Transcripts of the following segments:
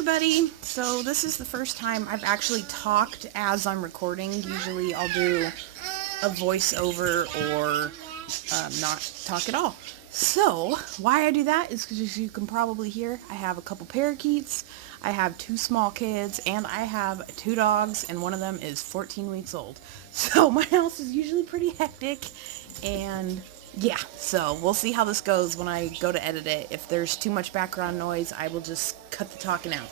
everybody! So this is the first time I've actually talked as I'm recording. Usually I'll do a voiceover or not talk at all. So why I do that is because, as you can probably hear, I have a couple parakeets, I have 2 small kids, and I have 2 dogs, and one of them is 14 weeks old. So my house is usually pretty hectic, and yeah, so we'll see how this goes when I go to edit it. If there's too much background noise, I will just cut the talking out.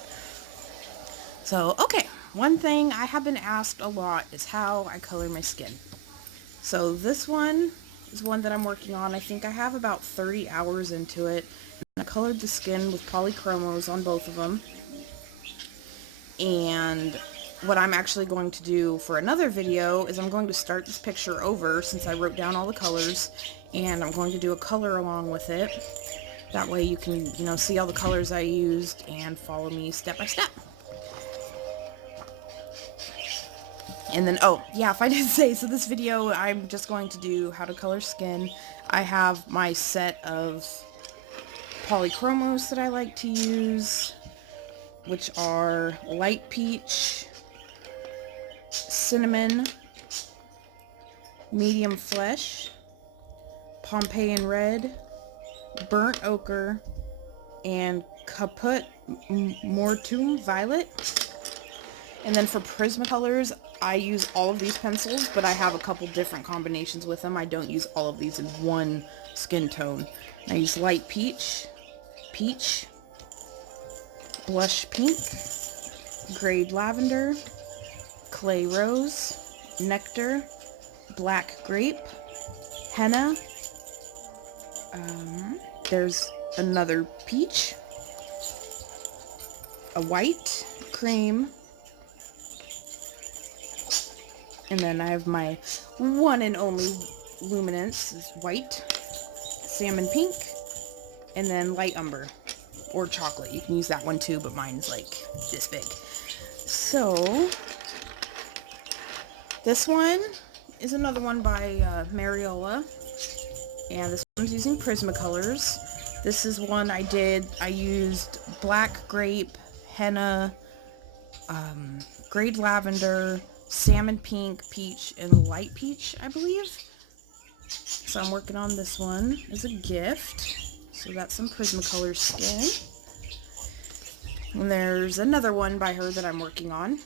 So, okay, one thing I have been asked a lot is how I color my skin. So this one is one that I'm working on. I think I have about 30 hours into it. I colored the skin with Polychromos on both of them. And what I'm actually going to do for another video is I'm going to start this picture over since I wrote down all the colors, and I'm going to do a color along with it. That way you can, see all the colors I used and follow me step by step. And then, oh, yeah, if I didn't say, so this video I'm just going to do how to color skin. I have my set of Polychromos that I like to use, which are light peach, cinnamon, medium flesh, pompiean red, burnt ochre, and caput mortuum violet. And then for Prismacolors, I use all of these pencils, but I have a couple different combinations with them. I don't use all of these in one skin tone. I use light peach, blush pink, grade lavender, clay rose, nectar, black grape, henna, there's another peach, a white, cream, and then I have my one and only luminance, is white, salmon pink, and then light umber, or chocolate. You can use that one too, but mine's like this big. So this one is another one by Mariola, and this one's using Prismacolors. This is one I used black grape, henna, grade lavender, salmon pink, peach, and light peach, I believe. So I'm working on this one as a gift. So that's some Prismacolor skin. And there's another one by her that I'm working on.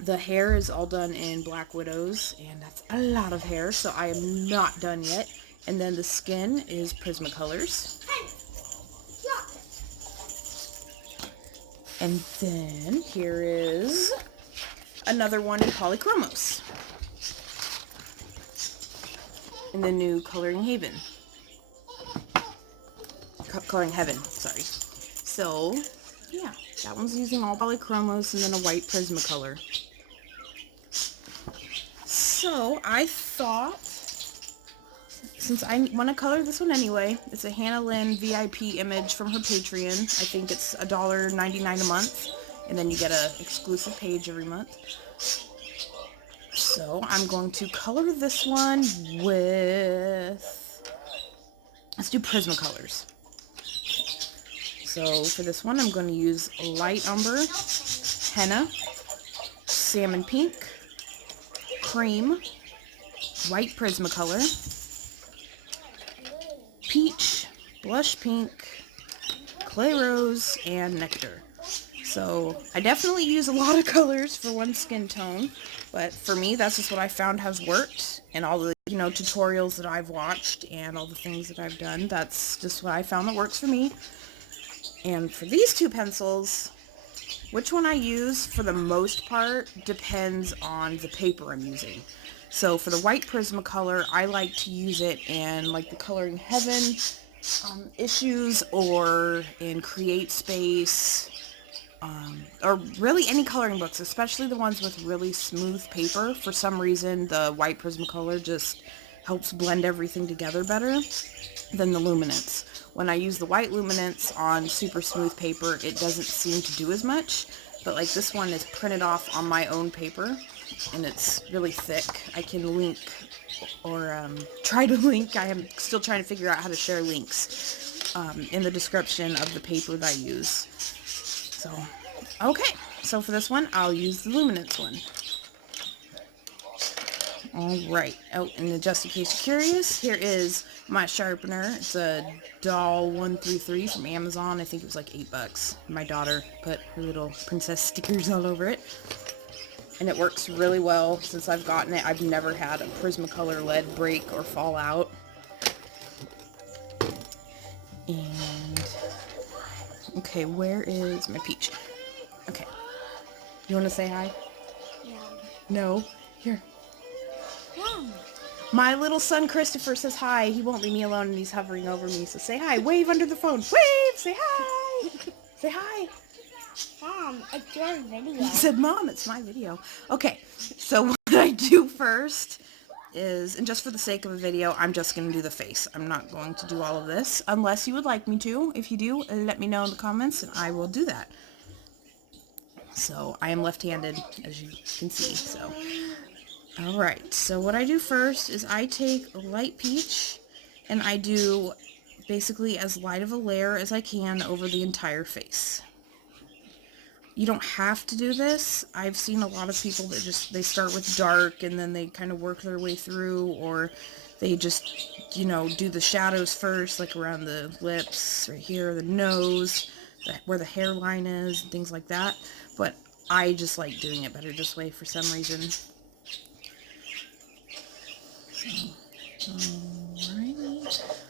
The hair is all done in Black Widows, and that's a lot of hair, so I am not done yet. And then the skin is Prismacolors. And then here is another one in Polychromos in the new Coloring Heaven, sorry. So yeah, that one's using all Polychromos and then a white Prismacolor. So I thought, since I want to color this one anyway, it's a Hannah Lynn VIP image from her Patreon. I think it's $1.99 a month, and then you get an exclusive page every month. So I'm going to color this one with, let's do Prismacolors. So for this one, I'm going to use light umber, henna, salmon pink, cream, white Prismacolor, peach, blush pink, clay rose, and nectar. So I definitely use a lot of colors for one skin tone, but for me that's just what I found has worked, and all the tutorials that I've watched and all the things that I've done, that's just what I found that works for me. And for these 2 pencils, which one I use for the most part depends on the paper I'm using. So for the white Prismacolor, I like to use it in like the Coloring Heaven issues, or in Create Space, or really any coloring books, especially the ones with really smooth paper. For some reason, the white Prismacolor just helps blend everything together better than the luminance. When I use the white luminance on super smooth paper, it doesn't seem to do as much, but like this one is printed off on my own paper, and it's really thick. I can link, or try to link, I am still trying to figure out how to share links in the description of the paper that I use. So Okay, so for this one, I'll use the luminance one. Alright, oh, and just in case you're curious, here is my sharpener. It's a doll 133 from Amazon. I think it was like $8. My daughter put her little princess stickers all over it. And it works really well. Since I've gotten it, I've never had a Prismacolor lead break or fall out. And, okay, where is my peach? Okay. You want to say hi? Yeah. No? Here. Yeah. My little son Christopher says hi. He won't leave me alone and he's hovering over me. So say hi. Wave under the phone. Wave! Say hi! Say hi. Mom, it's your video. He said, Mom, it's my video. Okay, so what I do first is, and just for the sake of a video, I'm just going to do the face. I'm not going to do all of this, unless you would like me to. If you do, let me know in the comments, and I will do that. So, I am left-handed, as you can see, so. Alright, so what I do first is I take a light peach, and I do basically as light of a layer as I can over the entire face. You don't have to do this. I've seen a lot of people that they start with dark and then they kind of work their way through, or they just, you know, do the shadows first, like around the lips, right here, the nose, where the hairline is, and things like that. But I just like doing it better this way for some reason. Alrighty.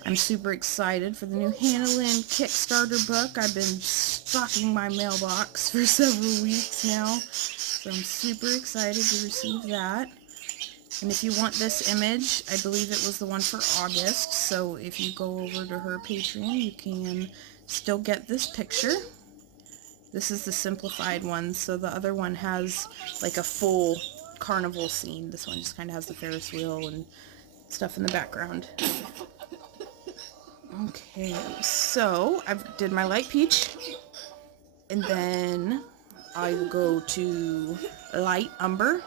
I'm super excited for the new Hannah Lynn Kickstarter book. I've been stocking my mailbox for several weeks now, so I'm super excited to receive that. And if you want this image, I believe it was the one for August, so if you go over to her Patreon, you can still get this picture. This is the simplified one, so the other one has like a full carnival scene. This one just kind of has the Ferris wheel and stuff in the background. Okay, so I did my light peach, and then I will go to light umber,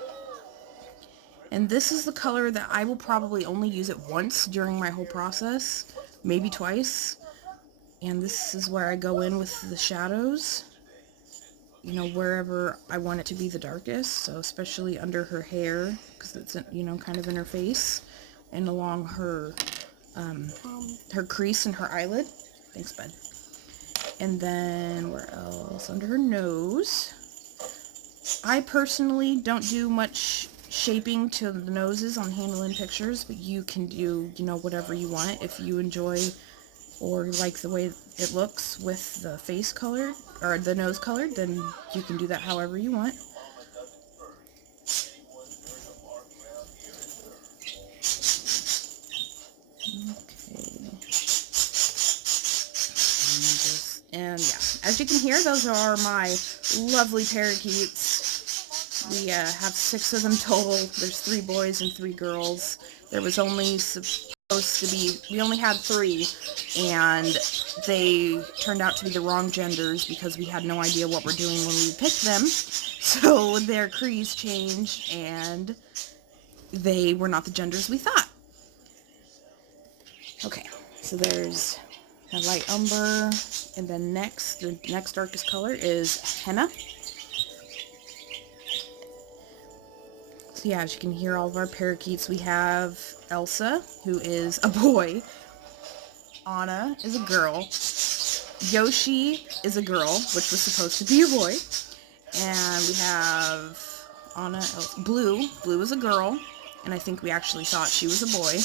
and this is the color that I will probably only use it once during my whole process, maybe twice, and this is where I go in with the shadows, you know, wherever I want it to be the darkest, so especially under her hair, because it's, you know, kind of in her face, and along her crease and her eyelid. Thanks, bud. And then, where else? Under her nose. I personally don't do much shaping to the noses on Hannah Lynn pictures, but you can do, you know, whatever you want. If you enjoy or like the way it looks with the face color, or the nose colored, then you can do that however you want. And yeah, as you can hear, those are my lovely parakeets. We have 6 of them total. There's 3 boys and 3 girls. There was only supposed to be, we only had 3, and they turned out to be the wrong genders because we had no idea what we're doing when we picked them. So their crees changed, and they were not the genders we thought. Okay, so there's a light umber, and then the next darkest color is henna. So yeah, as you can hear, all of our parakeets, we have Elsa, who is a boy. Anna is a girl. Yoshi is a girl, which was supposed to be a boy. And we have Anna, Elsa, Blue. Blue is a girl, and I think we actually thought she was a boy.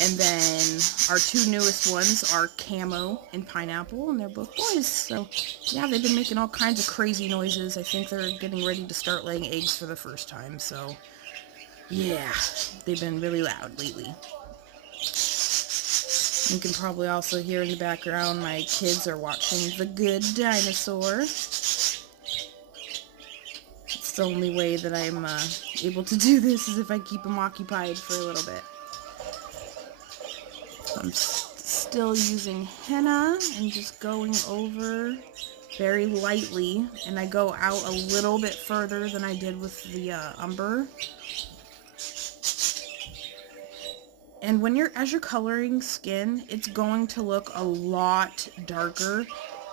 And then our 2 newest ones are Camo and Pineapple, and they're both boys. So yeah, they've been making all kinds of crazy noises. I think they're getting ready to start laying eggs for the first time. So yeah, they've been really loud lately. You can probably also hear in the background my kids are watching The Good Dinosaur. It's the only way that I'm able to do this is if I keep them occupied for a little bit. I'm still using henna and just going over very lightly, and I go out a little bit further than I did with the umber. And as you're coloring skin, it's going to look a lot darker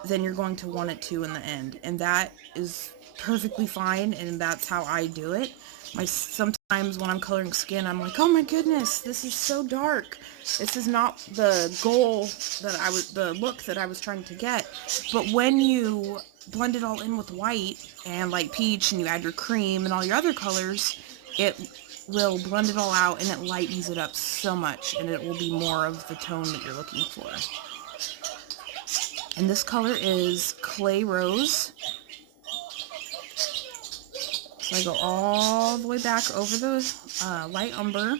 then you're going to want it to in the end. And that is perfectly fine, and that's how I do it. Sometimes when I'm coloring skin, I'm like, oh my goodness, this is so dark. This is not the goal the look that I was trying to get. But when you blend it all in with white and like peach, and you add your cream and all your other colors, it will blend it all out, and it lightens it up so much, and it will be more of the tone that you're looking for. And this color is Clay Rose. So I go all the way back over the light umber,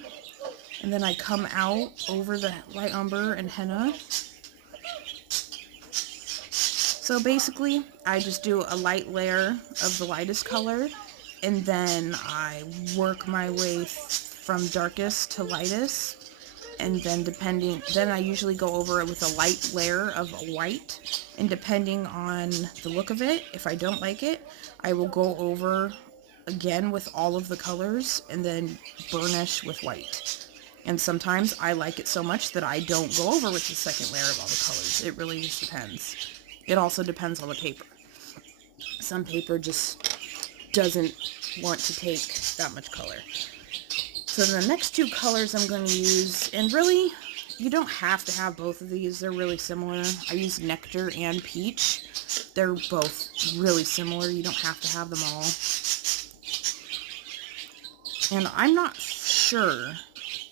and then I come out over the light umber and henna. So basically, I just do a light layer of the lightest color, and then I work my way from darkest to lightest. And then then I usually go over it with a light layer of white. And depending on the look of it, if I don't like it, I will go over again with all of the colors and then burnish with white. And sometimes I like it so much that I don't go over with the second layer of all the colors. It really just depends. It also depends on the paper. Some paper just doesn't want to take that much color. So the next two colors I'm going to use, and really, you don't have to have both of these. They're really similar. I use Nectar and Peach. They're both really similar. You don't have to have them all. And I'm not sure,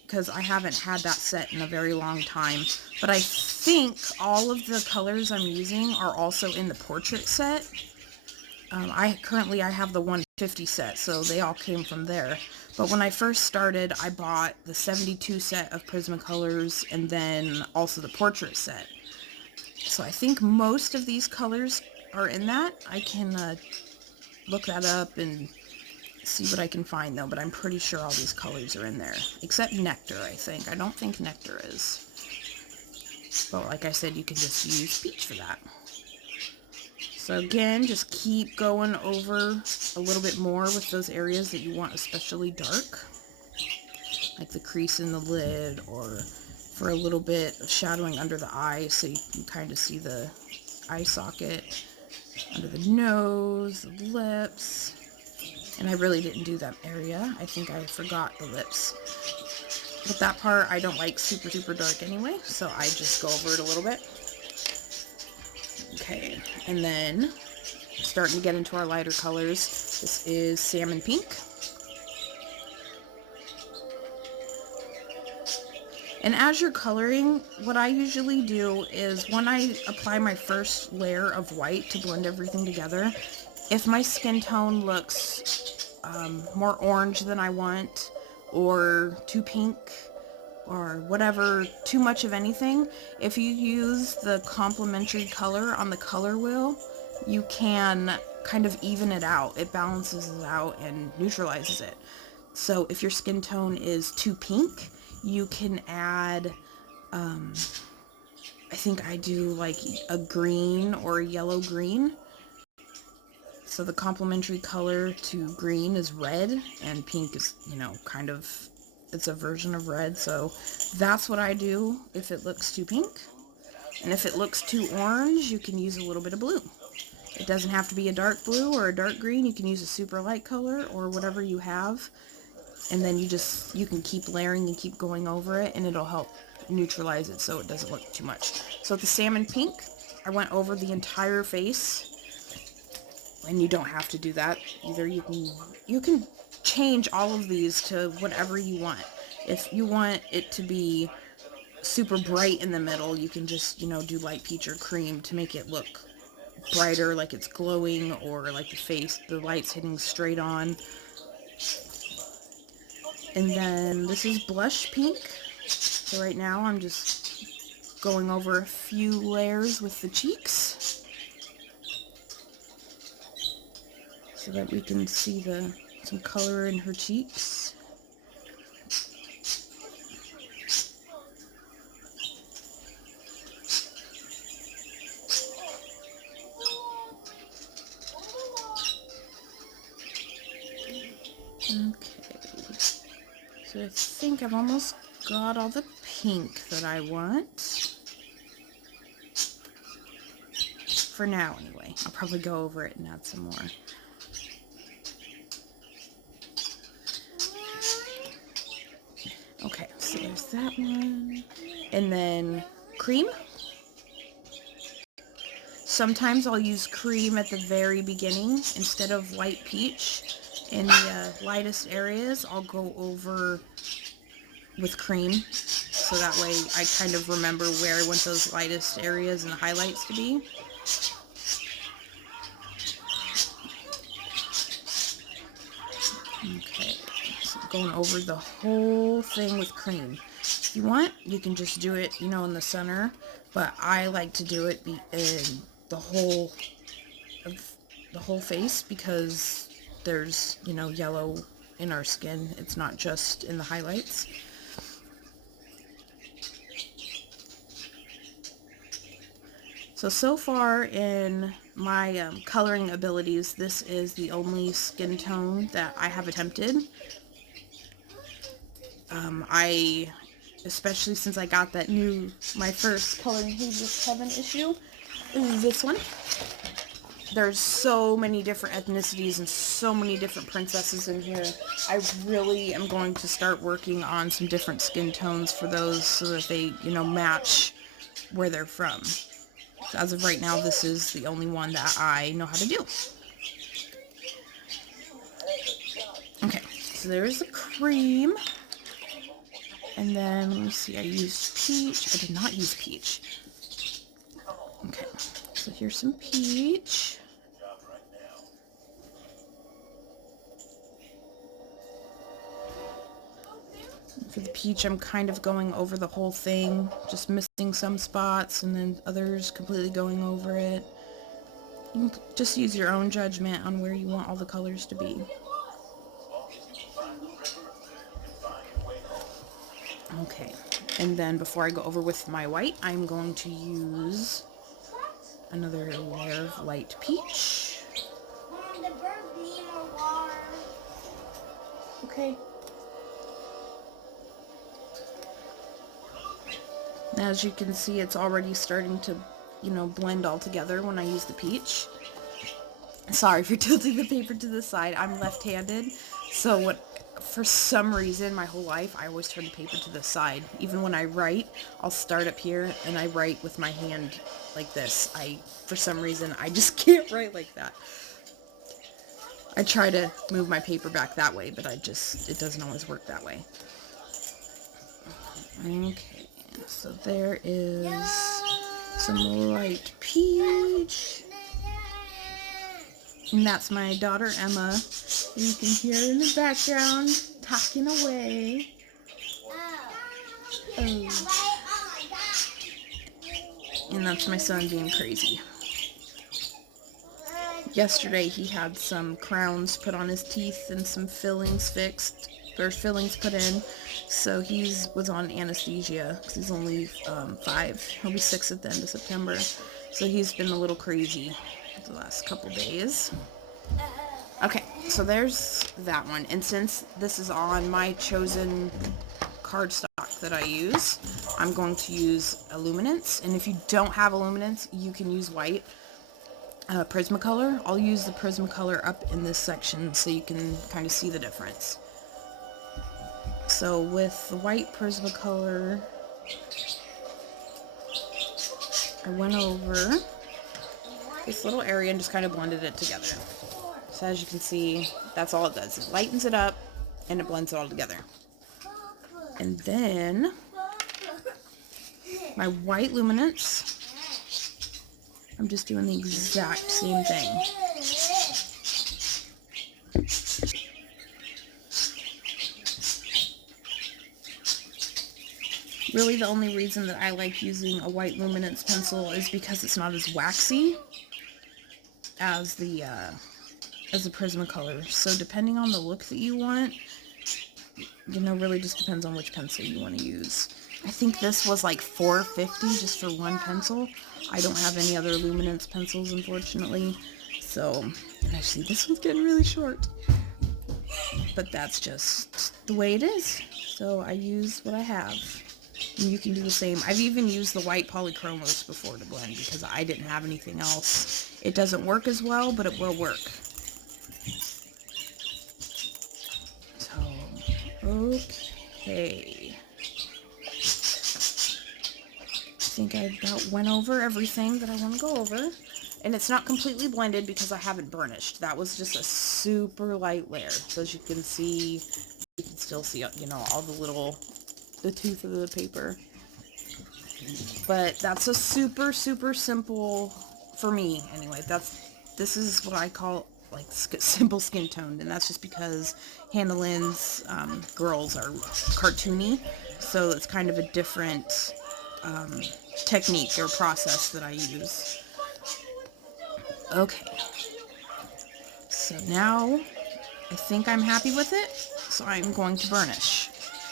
because I haven't had that set in a very long time, but I think all of the colors I'm using are also in the portrait set. I have the 150 set, so they all came from there. But when I first started, I bought the 72 set of Prismacolors, and then also the portrait set. So I think most of these colors are in that. I can look that up and see what I can find, though, but I'm pretty sure all these colors are in there. Except Nectar, I think. I don't think Nectar is. But like I said, you can just use Peach for that. So again, just keep going over a little bit more with those areas that you want especially dark. Like the crease in the lid, or for a little bit of shadowing under the eye so you can kind of see the eye socket, under the nose, the lips. And I really didn't do that area. I think I forgot the lips. But that part I don't like super, super dark anyway, so I just go over it a little bit. Okay, and then starting to get into our lighter colors. This is Salmon Pink. And as you're coloring, what I usually do is when I apply my first layer of white to blend everything together, if my skin tone looks more orange than I want, or too pink, or whatever, too much of anything, if you use the complementary color on the color wheel, you can kind of even it out. It balances it out and neutralizes it. So if your skin tone is too pink, you can add, I think I do like a green or a yellow green. So the complementary color to green is red, and pink is, kind of, it's a version of red. So that's what I do if it looks too pink. And if it looks too orange, you can use a little bit of blue. It doesn't have to be a dark blue or a dark green. You can use a super light color or whatever you have. And then you can keep layering and keep going over it, and it'll help neutralize it so it doesn't look too much. So the salmon pink, I went over the entire face. And you don't have to do that either. You can change all of these to whatever you want. If you want it to be super bright in the middle, you can just, do light peach or cream to make it look brighter, like it's glowing, or like the light's hitting straight on. And then this is blush pink. So right now I'm just going over a few layers with the cheeks, so that we can see some color in her cheeks. Okay, so I think I've almost got all the pink that I want for now anyway. I'll probably go over it and add some more. Okay, so there's that one. And then cream. Sometimes I'll use cream at the very beginning instead of white peach. In the lightest areas, I'll go over with cream. So that way I kind of remember where I want those lightest areas and the highlights to be. Okay, so going over the whole thing with cream. If you want, you can just do it, you know, in the center, but I like to do it in the whole face because there's, you know, yellow in our skin. It's not just in the highlights. So far in my coloring abilities, this is the only skin tone that I have attempted. Especially since I got that my first Coloring Pages Heaven issue, is this one. There's so many different ethnicities and so many different princesses in here. I really am going to start working on some different skin tones for those so that they, you know, match where they're from. So as of right now, this is the only one that I know how to do. Okay, so there's the cream. And then, let me see, I used peach. I did not use peach. Okay, so here's some peach. For the peach, I'm kind of going over the whole thing, just missing some spots and then others completely going over it. You can just use your own judgment on where you want all the colors to be. Okay, and then before I go over with my white, I'm going to use another layer of light peach. Mom, the birds need more water. Okay. As you can see, it's already starting to, you know, blend all together when I use the peach. Sorry for tilting the paper to the side. I'm left-handed, so for some reason, my whole life, I always turn the paper to the side. Even when I write, I'll start up here and I write with my hand like this. For some reason, I just can't write like that. I try to move my paper back that way, but it doesn't always work that way. Okay. So there is some light peach. And that's my daughter Emma. You can hear her in the background talking away. Oh. And that's my son being crazy. Yesterday he had some crowns put on his teeth and some fillings put in. So he was on anesthesia because he's only 5. He'll be 6 at the end of September. So he's been a little crazy the last couple days. Okay, so there's that one. And since this is on my chosen cardstock that I use, I'm going to use a luminance. And if you don't have a luminance, you can use white. Prismacolor. I'll use the Prismacolor up in this section so you can kind of see the difference. So with the white Prismacolor, I went over this little area and just kind of blended it together. So as you can see, that's all it does. It lightens it up and it blends it all together. And then my white luminance, I'm just doing the exact same thing. Really, the only reason that I like using a white luminance pencil is because it's not as waxy as the Prismacolor. So depending on the look that you want, you know, really just depends on which pencil you want to use. I think this was like $4.50 just for one pencil. I don't have any other luminance pencils, unfortunately. So, and actually this one's getting really short. But that's just the way it is. So I use what I have. And you can do the same. I've even used the white Polychromos before to blend because I didn't have anything else. It doesn't work as well, but it will work. So, okay. I think I about went over everything that I want to go over. And it's not completely blended because I haven't burnished. That was just a super light layer. So as you can see, you can still see, you know, all the tooth of the paper. But that's a super, super simple, for me anyway, this is what I call like simple skin tone. And that's just because Hannah Lynn's girls are cartoony. So it's kind of a different technique or process that I use. Okay, so now I think I'm happy with it, so I'm going to burnish.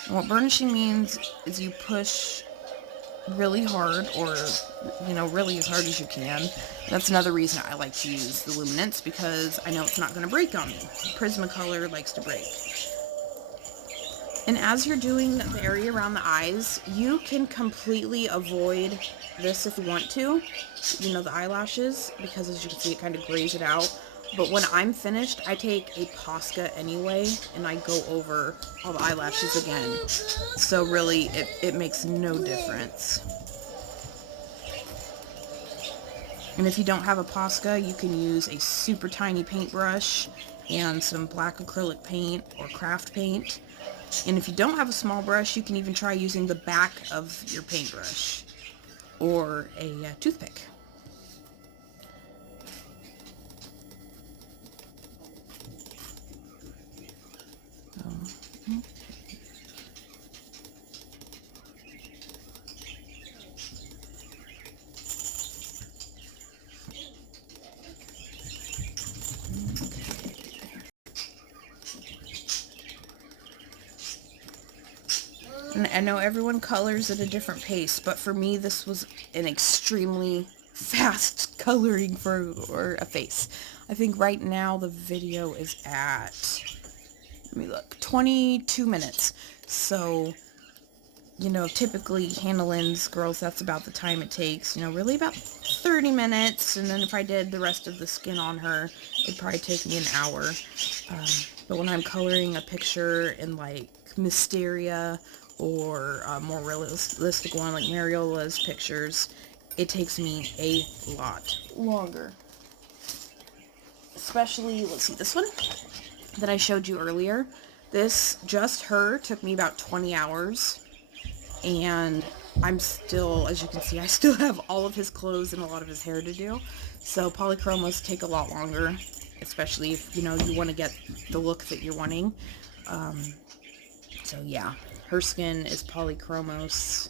And what burnishing means is you push really hard, or, you know, really as hard as you can. That's another reason I like to use the luminance, because I know it's not going to break on me. Prismacolor likes to break. And as you're doing the area around the eyes, you can completely avoid this if you want to, you know, the eyelashes, because as you can see, it kind of grays it out. But when I'm finished, I take a Posca anyway, and I go over all the eyelashes again. So really, it makes no difference. And if you don't have a Posca, you can use a super tiny paintbrush and some black acrylic paint or craft paint. And if you don't have a small brush, you can even try using the back of your paintbrush or a toothpick. And I know everyone colors at a different pace, but for me, this was an extremely fast coloring for a face. I think right now the video is at, let me look, 22 minutes. So, you know, typically Hannah Lynn's girls, that's about the time it takes, you know, really about 30 minutes. And then if I did the rest of the skin on her, it'd probably take me an hour. But when I'm coloring a picture in like Mysteria or a more realistic one like Mariola's pictures, it takes me a lot longer. Especially, let's see, this one that I showed you earlier. This, just her, took me about 20 hours. And I'm still, as you can see, I still have all of his clothes and a lot of his hair to do. So Polychromos take a lot longer, especially if, you know, you want to get the look that you're wanting. So yeah, her skin is Polychromos.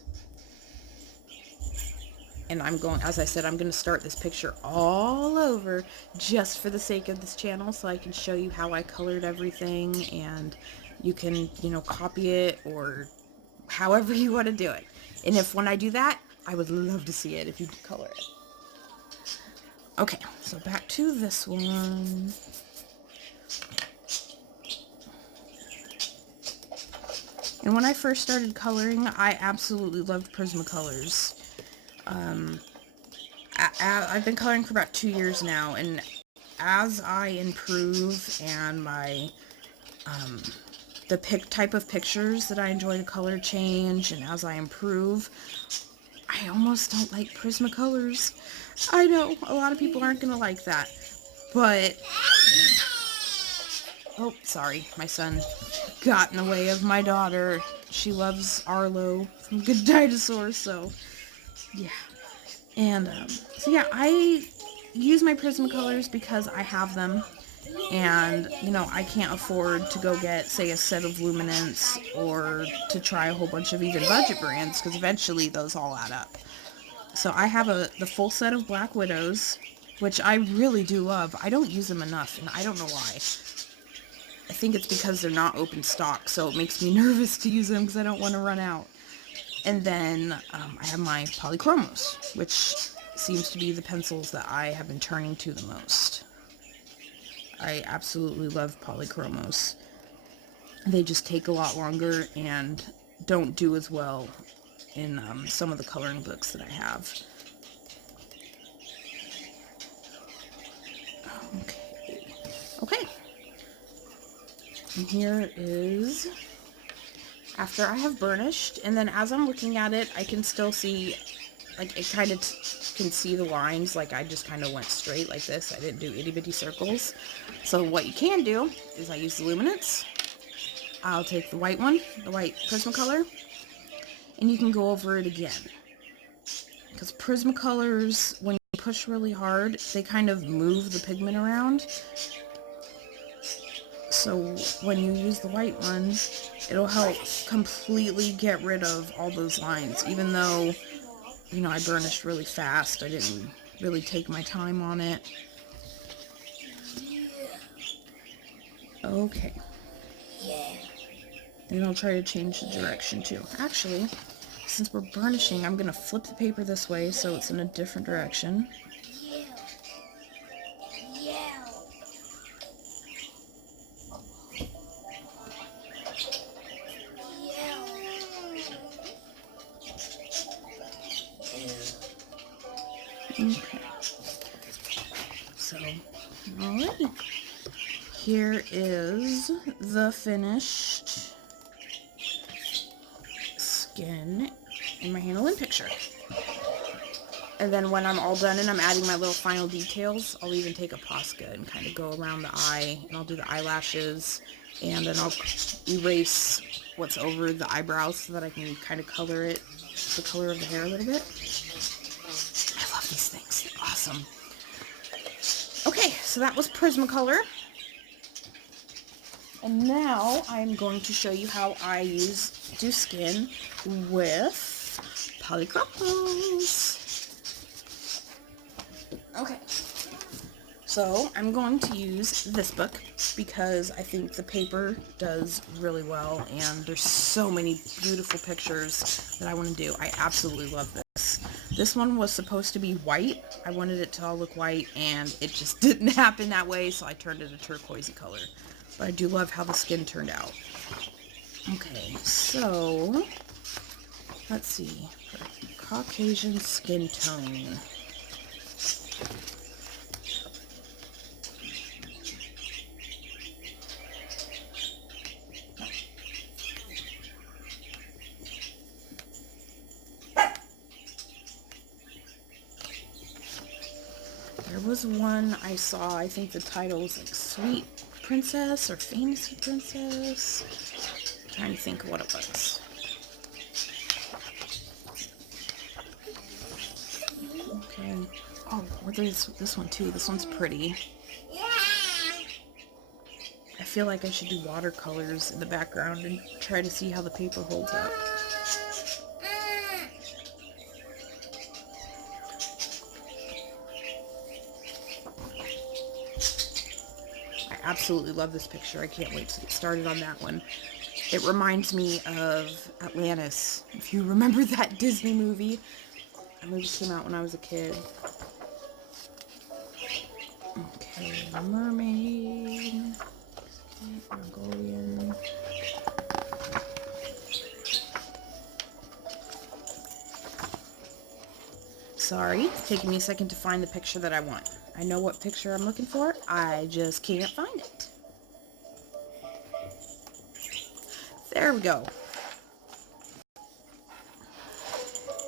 And I'm going, as I said, I'm going to start this picture all over just for the sake of this channel, so I can show you how I colored everything, and you can, you know, copy it or however you want to do it. And if when I do that, I would love to see it if you color it. Okay, so back to this one. And when I first started coloring, I absolutely loved Prismacolors. I've been coloring for about 2 years now, and as I improve and my the type of pictures that I enjoy to color change, and as I improve, I almost don't like Prismacolors. I know a lot of people aren't gonna like that, but oh, sorry, my son got in the way of my daughter. She loves Arlo from Good Dinosaur, so yeah. And so yeah, I use my Prismacolors because I have them, and you know, I can't afford to go get, say, a set of luminance or to try a whole bunch of even budget brands, because eventually those all add up. So I have the full set of Black Widows, which I really do love. I don't use them enough, and I don't know why. I think it's because they're not open stock, so it makes me nervous to use them because I don't want to run out. And then I have my Polychromos, which seems to be the pencils that I have been turning to the most. I absolutely love Polychromos. They just take a lot longer and don't do as well in some of the coloring books that I have. Okay. And here is after I have burnished, and then as I'm looking at it, I can still see, like, it kind of can see the lines, like I just kind of went straight like this. I didn't do itty bitty circles. So what you can do is I use the luminance. I'll take the white one, the white Prismacolor, and you can go over it again. Because Prismacolors, when you push really hard, they kind of move the pigment around. So when you use the white one, it'll help completely get rid of all those lines. Even though, you know, I burnished really fast, I didn't really take my time on it. Okay. And I'll try to change the direction too. Actually, since we're burnishing, I'm going to flip the paper this way so it's in a different direction. Okay. So, alrighty. Here is the finished skin in my handle and picture. And then when I'm all done and I'm adding my little final details, I'll even take a Posca and kind of go around the eye, and I'll do the eyelashes, and then I'll erase what's over the eyebrows so that I can kind of color it, the color of the hair a little bit. I love these things. They're awesome. Okay, so that was Prismacolor. And now I'm going to show you how I do skin with Polychromos. Okay, so I'm going to use this book because I think the paper does really well, and there's so many beautiful pictures that I want to do. I absolutely love this. This one was supposed to be white. I wanted it to all look white, and it just didn't happen that way, so I turned it a turquoisey color. But I do love how the skin turned out. Okay, so let's see. Caucasian skin tone. There was one I saw, I think the title was like Sweet Princess or Fantasy Princess. I'm trying to think of what it was. Okay. Oh, there's this one too. This one's pretty. I feel like I should do watercolors in the background and try to see how the paper holds up. I absolutely love this picture. I can't wait to get started on that one. It reminds me of Atlantis. If you remember that Disney movie. That movie came out when I was a kid. Okay, mermaid. Mongolian. Sorry, it's taking me a second to find the picture that I want. I know what picture I'm looking for, I just can't find it. There we go.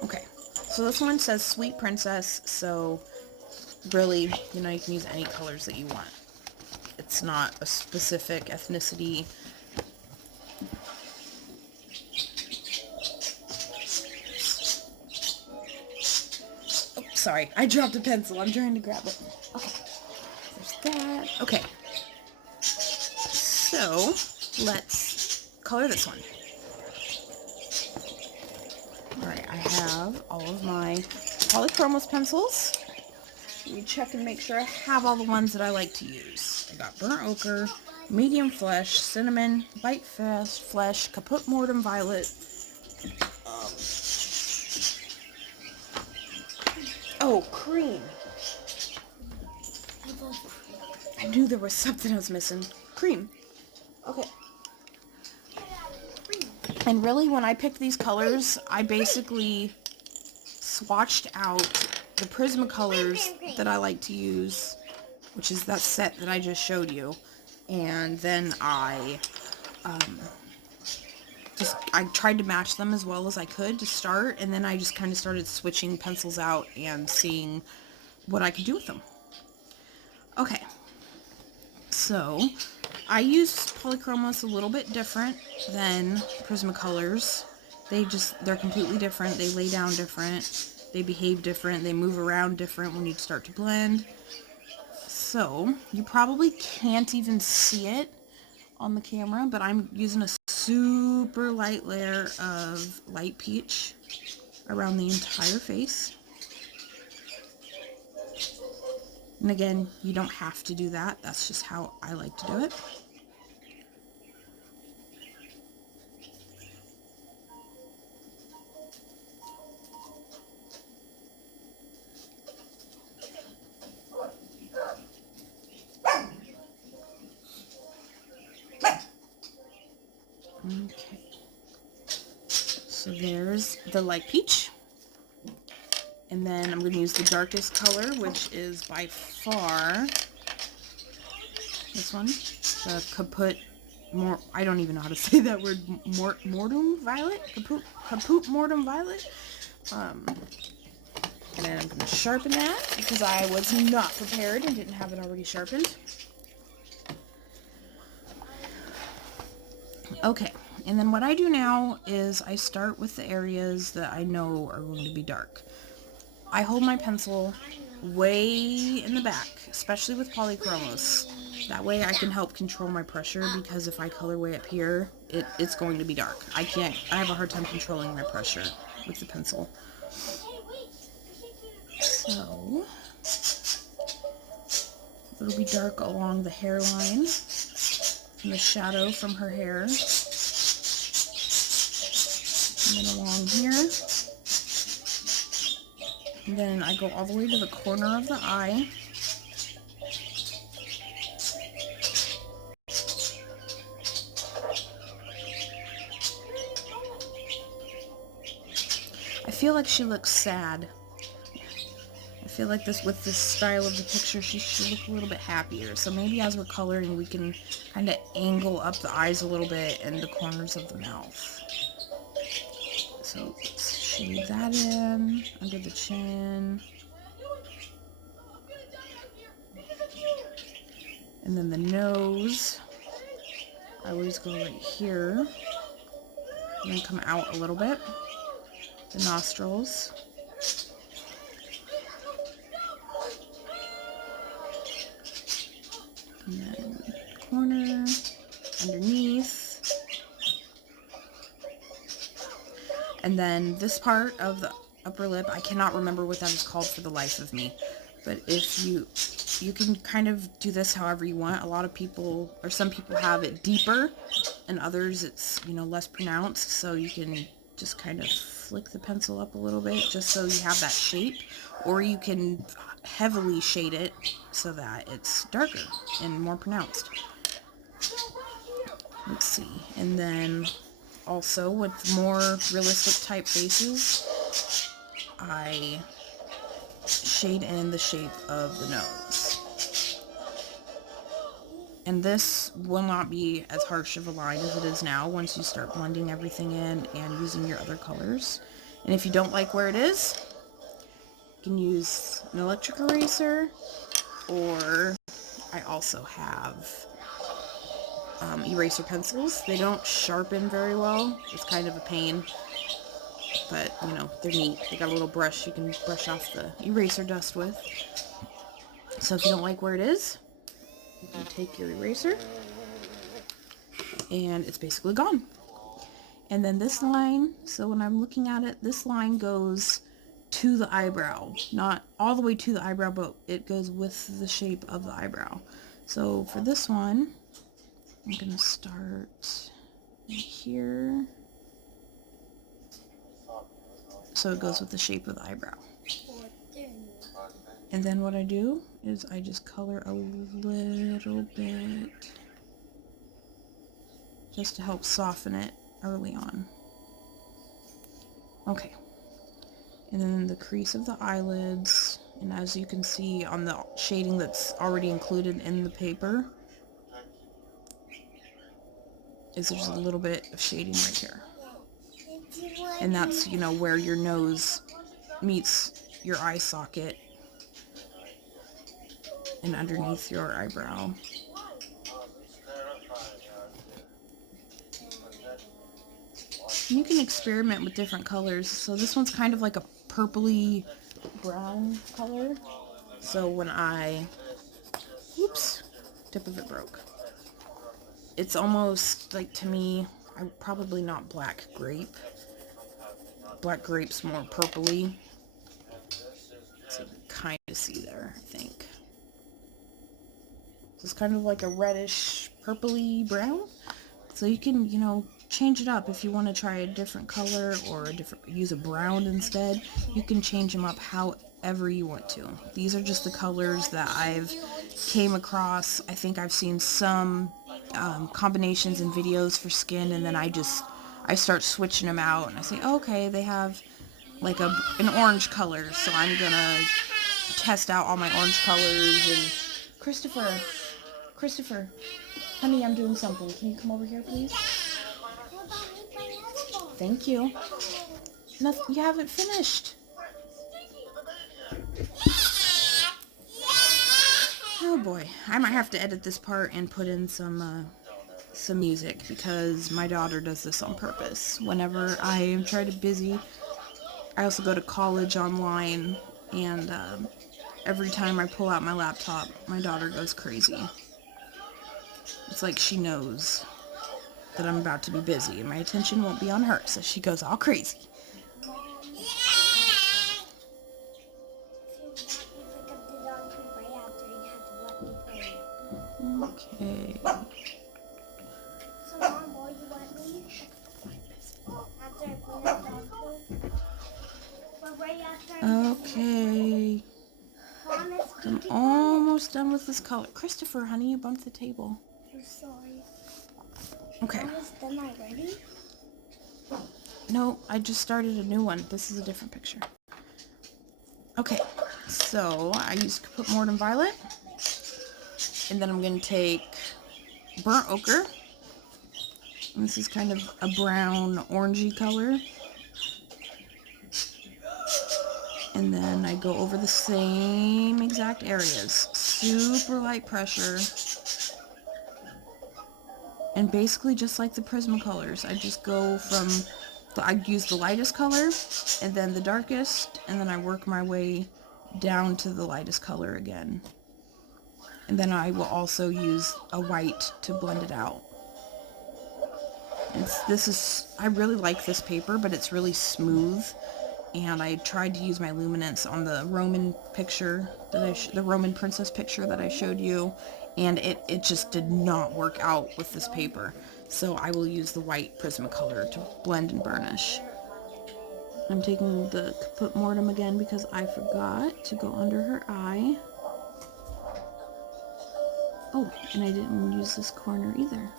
Okay, so this one says Sweet Princess, so really, you know, you can use any colors that you want. It's not a specific ethnicity. Oh, sorry, I dropped a pencil. I'm trying to grab it. Okay, there's that. Okay, so let's color this one. Alright, I have all of my Polychromos pencils. Let me check and make sure I have all the ones that I like to use. I got burnt ochre, medium flesh, cinnamon, light flesh, caput mortuum violet. Oh, cream. I knew there was something I was missing. Cream. Okay. And really, when I picked these colors, I basically swatched out the Prismacolors that I like to use, which is that set that I just showed you. And then I tried to match them as well as I could to start, and then I just kind of started switching pencils out and seeing what I could do with them. Okay, so I use Polychromos a little bit different than Prismacolors. They're completely different. They lay down different. They behave different. They move around different when you start to blend. So you probably can't even see it on the camera, but I'm using a super light layer of light peach around the entire face. And again, you don't have to do that. That's just how I like to do it. Okay. So there's the light peach. And then I'm going to use the darkest color, which is by far this one, the caput. I don't even know how to say that word. Mortuum violet, caput mortuum violet. And then I'm going to sharpen that because I was not prepared and didn't have it already sharpened. Okay, and then what I do now is I start with the areas that I know are going to be dark. I hold my pencil way in the back, especially with Polychromos. That way I can help control my pressure, because if I color way up here, it's going to be dark. I have a hard time controlling my pressure with the pencil. So, it'll be dark along the hairline, and the shadow from her hair, and then along here. And then I go all the way to the corner of the eye. I feel like she looks sad. I feel like with this style of the picture, she should look a little bit happier. So maybe as we're coloring, we can kind of angle up the eyes a little bit and the corners of the mouth. So let's shade that in under the chin. And then the nose, I always go right here and then come out a little bit. The nostrils. And then corner, underneath. And then this part of the upper lip, I cannot remember what that is called for the life of me. But if you can kind of do this however you want. A lot of people, or some people, have it deeper, and others it's, less pronounced. So you can just kind of flick the pencil up a little bit just so you have that shape, or you can heavily shade it so that it's darker and more pronounced. Let's see. And then also with more realistic type faces, I shade in the shape of the nose. And this will not be as harsh of a line as it is now once you start blending everything in and using your other colors. And if you don't like where it is, you can use an electric eraser, or I also have eraser pencils. They don't sharpen very well. It's kind of a pain, but they're neat. They got a little brush you can brush off the eraser dust with. So if you don't like where it is, you can take your eraser and it's basically gone. And then this line, so when I'm looking at it, this line goes to the eyebrow. Not all the way to the eyebrow, but it goes with the shape of the eyebrow. So for this one, I'm going to start right here. So it goes with the shape of the eyebrow. And then what I do is I just color a little bit just to help soften it early on. Okay. And then the crease of the eyelids, and as you can see on the shading that's already included in the paper, is there's a little bit of shading right here. And that's, you know, where your nose meets your eye socket and underneath your eyebrow. You can experiment with different colors. So this one's kind of like a purpley brown color. So when oops, tip of it broke. It's almost like, to me, I'm probably not black grape. Black grape's more purpley. So you can kind of see there, I think. So it's kind of like a reddish, purpley brown. So you can, you know, change it up if you want to try a different color or use a brown instead. You can change them up however you want to. These are just the colors that I've came across. I think I've seen some combinations in videos for skin, and then I start switching them out, and I say, oh, okay, they have like an orange color, so I'm gonna test out all my orange colors. And Christopher, honey, I'm doing something. Can you come over here, please? Thank you. No, you haven't finished. Oh boy, I might have to edit this part and put in some music, because my daughter does this on purpose. Whenever I am trying to busy, I also go to college online, and every time I pull out my laptop, my daughter goes crazy. It's like she knows that I'm about to be busy and my attention won't be on her, so she goes all crazy. Okay. Okay. I'm almost done with this color. Christopher, honey, you bumped the table. I'm sorry. Okay. Almost done already? No, I just started a new one. This is a different picture. Okay, so I used caput mortuum violet. And then I'm going to take burnt ochre. And this is kind of a brown orangey color. And then I go over the same exact areas. Super light pressure. And basically just like the Prismacolors, I just go from, I use the lightest color, and then the darkest, and then I work my way down to the lightest color again. And then I will also use a white to blend it out. I really like this paper, but it's really smooth. And I tried to use my luminance on the Roman picture, the Roman princess picture that I showed you, and it just did not work out with this paper. So I will use the white Prismacolor to blend and burnish. I'm taking the caput mortuum again because I forgot to go under her eye. Oh, and I didn't use this corner either.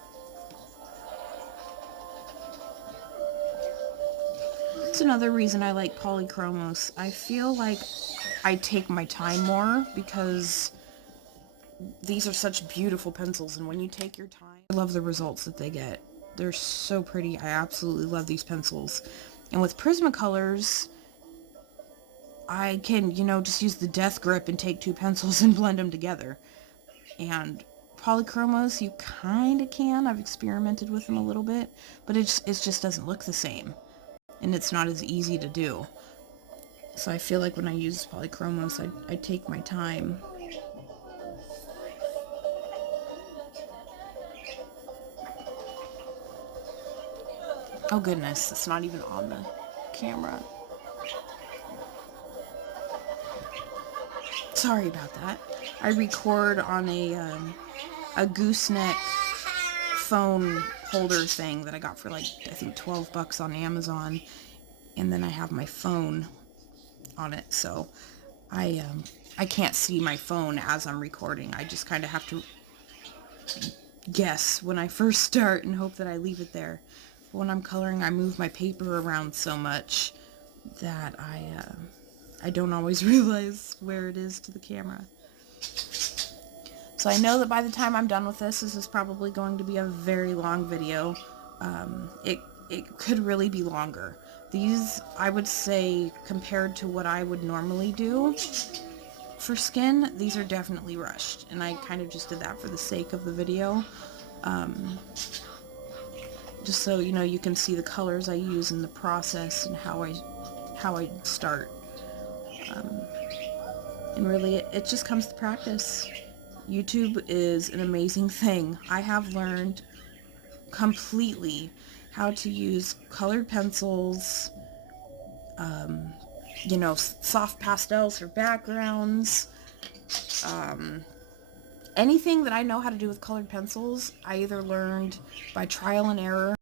That's another reason I like Polychromos. I feel like I take my time more because these are such beautiful pencils, and when you take your time, I love the results that they get. They're so pretty. I absolutely love these pencils. And with Prismacolors, I can, just use the death grip and take two pencils and blend them together. And Polychromos, you kind of can. I've experimented with them a little bit, but it just doesn't look the same. And it's not as easy to do. So I feel like when I use Polychromos, I take my time. Oh goodness, it's not even on the camera. Sorry about that. I record on a gooseneck phone holder thing that I got for I think $12 on Amazon, and then I have my phone on it, so I can't see my phone as I'm recording. I just kind of have to guess when I first start and hope that I leave it there. But when I'm coloring, I move my paper around so much that I don't always realize where it is to the camera. So I know that by the time I'm done with this is probably going to be a very long video. It could really be longer. These, I would say, compared to what I would normally do for skin, these are definitely rushed. And I kind of just did that for the sake of the video. Just so, you know, you can see the colors I use in the process and how I start. And really, it just comes to practice. YouTube is an amazing thing. I have learned completely how to use colored pencils, you know, soft pastels for backgrounds. Anything that I know how to do with colored pencils, I either learned by trial and error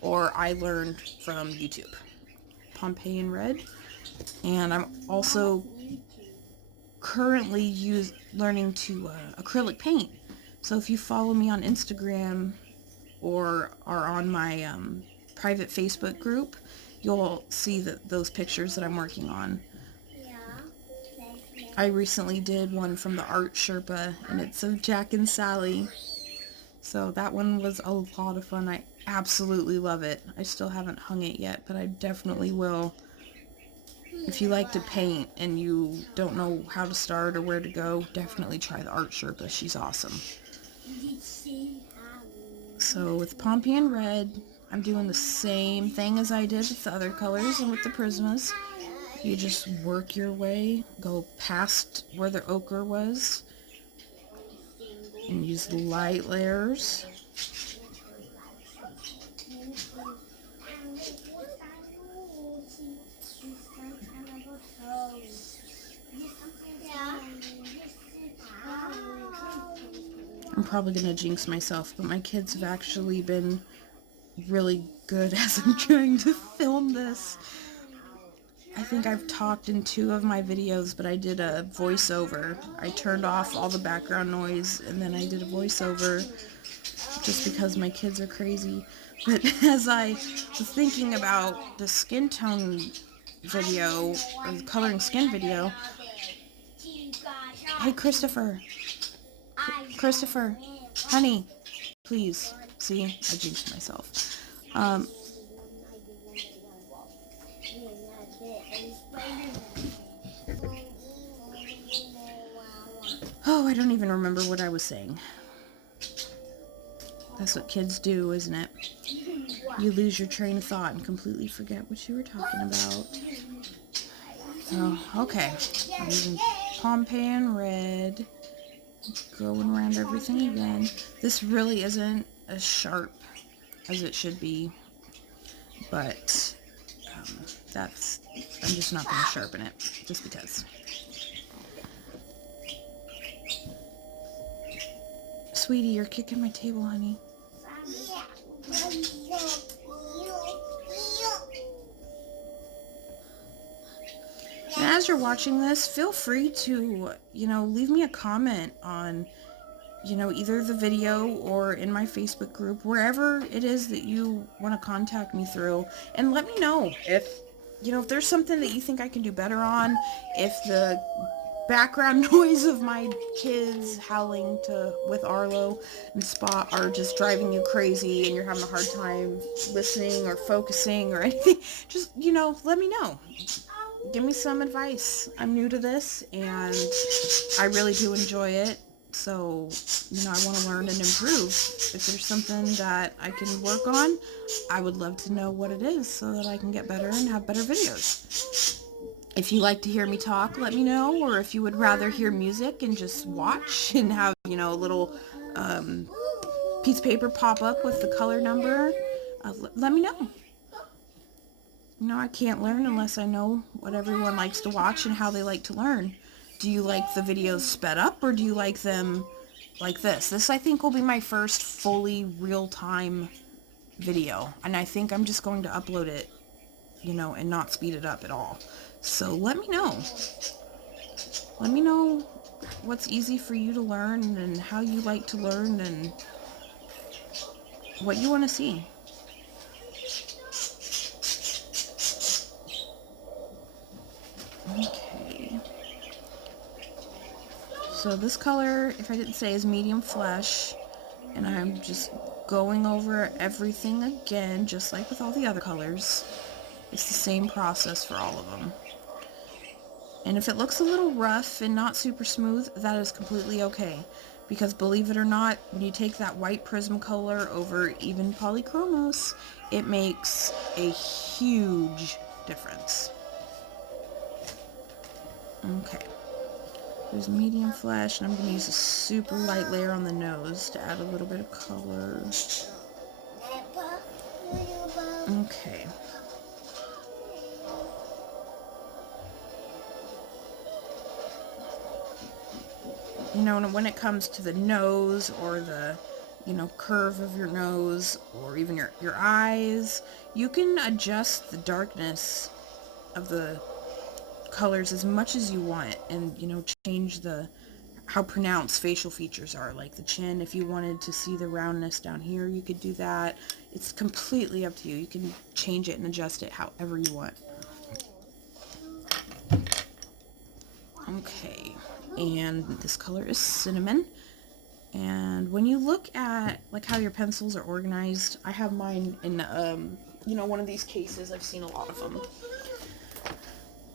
or I learned from YouTube. Pompeian red. And I'm also currently learning to acrylic paint. So if you follow me on Instagram or are on my private Facebook group, you'll see those pictures that I'm working on. I recently did one from the Art Sherpa, and it's of Jack and Sally. So that one was a lot of fun. I absolutely love it. I still haven't hung it yet, but I definitely will. If you like to paint and you don't know how to start or where to go, definitely try the Art Sherpa. She's awesome. So with Pompeian red, I'm doing the same thing as I did with the other colors and with the Prismas. You just work your way, go past where the ochre was, and use light layers. I'm probably going to jinx myself, but my kids have actually been really good as I'm trying to film this. I think I've talked in 2 of my videos, but I did a voiceover. I turned off all the background noise, and then I did a voiceover just because my kids are crazy. But as I was thinking about the skin tone video, or the coloring skin video, hey Christopher, honey, please, see, I jinxed myself. Oh, I don't even remember what I was saying. That's what kids do, isn't it? You lose your train of thought and completely forget what you were talking about. Oh, okay. I'm using Pompeian red. Going around everything again. This really isn't as sharp as it should be, but I'm just not going to sharpen it, just because. Sweetie, you're kicking my table, honey. And as you're watching this, feel free to, leave me a comment on, either the video or in my Facebook group, wherever it is that you want to contact me through, and let me know if there's something that you think I can do better on, if the background noise of my kids howling with Arlo and Spot are just driving you crazy and you're having a hard time listening or focusing or anything. Just, let me know. Give me some advice. I'm new to this and I really do enjoy it. So, I want to learn and improve. If there's something that I can work on, I would love to know what it is so that I can get better and have better videos. If you like to hear me talk, let me know. Or if you would rather hear music and just watch and have, a little piece of paper pop up with the color number, let me know. I can't learn unless I know what everyone likes to watch and how they like to learn. Do you like the videos sped up or do you like them like this? This, I think, will be my first fully real-time video. And I think I'm just going to upload it, and not speed it up at all. So let me know. Let me know what's easy for you to learn and how you like to learn and what you want to see. Okay. So this color, if I didn't say, is medium flesh. And I'm just going over everything again, just like with all the other colors. It's the same process for all of them. And if it looks a little rough and not super smooth, that is completely okay. Because believe it or not, when you take that white Prismacolor over even Polychromos, it makes a huge difference. Okay. There's medium flesh, and I'm going to use a super light layer on the nose to add a little bit of color. Okay. You know, and when it comes to the nose or the, curve of your nose or even your eyes, you can adjust the darkness of the colors as much as you want and, change how pronounced facial features are. Like the chin, if you wanted to see the roundness down here, you could do that. It's completely up to you. You can change it and adjust it however you want. Okay, and this color is cinnamon. And when you look at like how your pencils are organized, I have mine in one of these cases. I've seen a lot of them.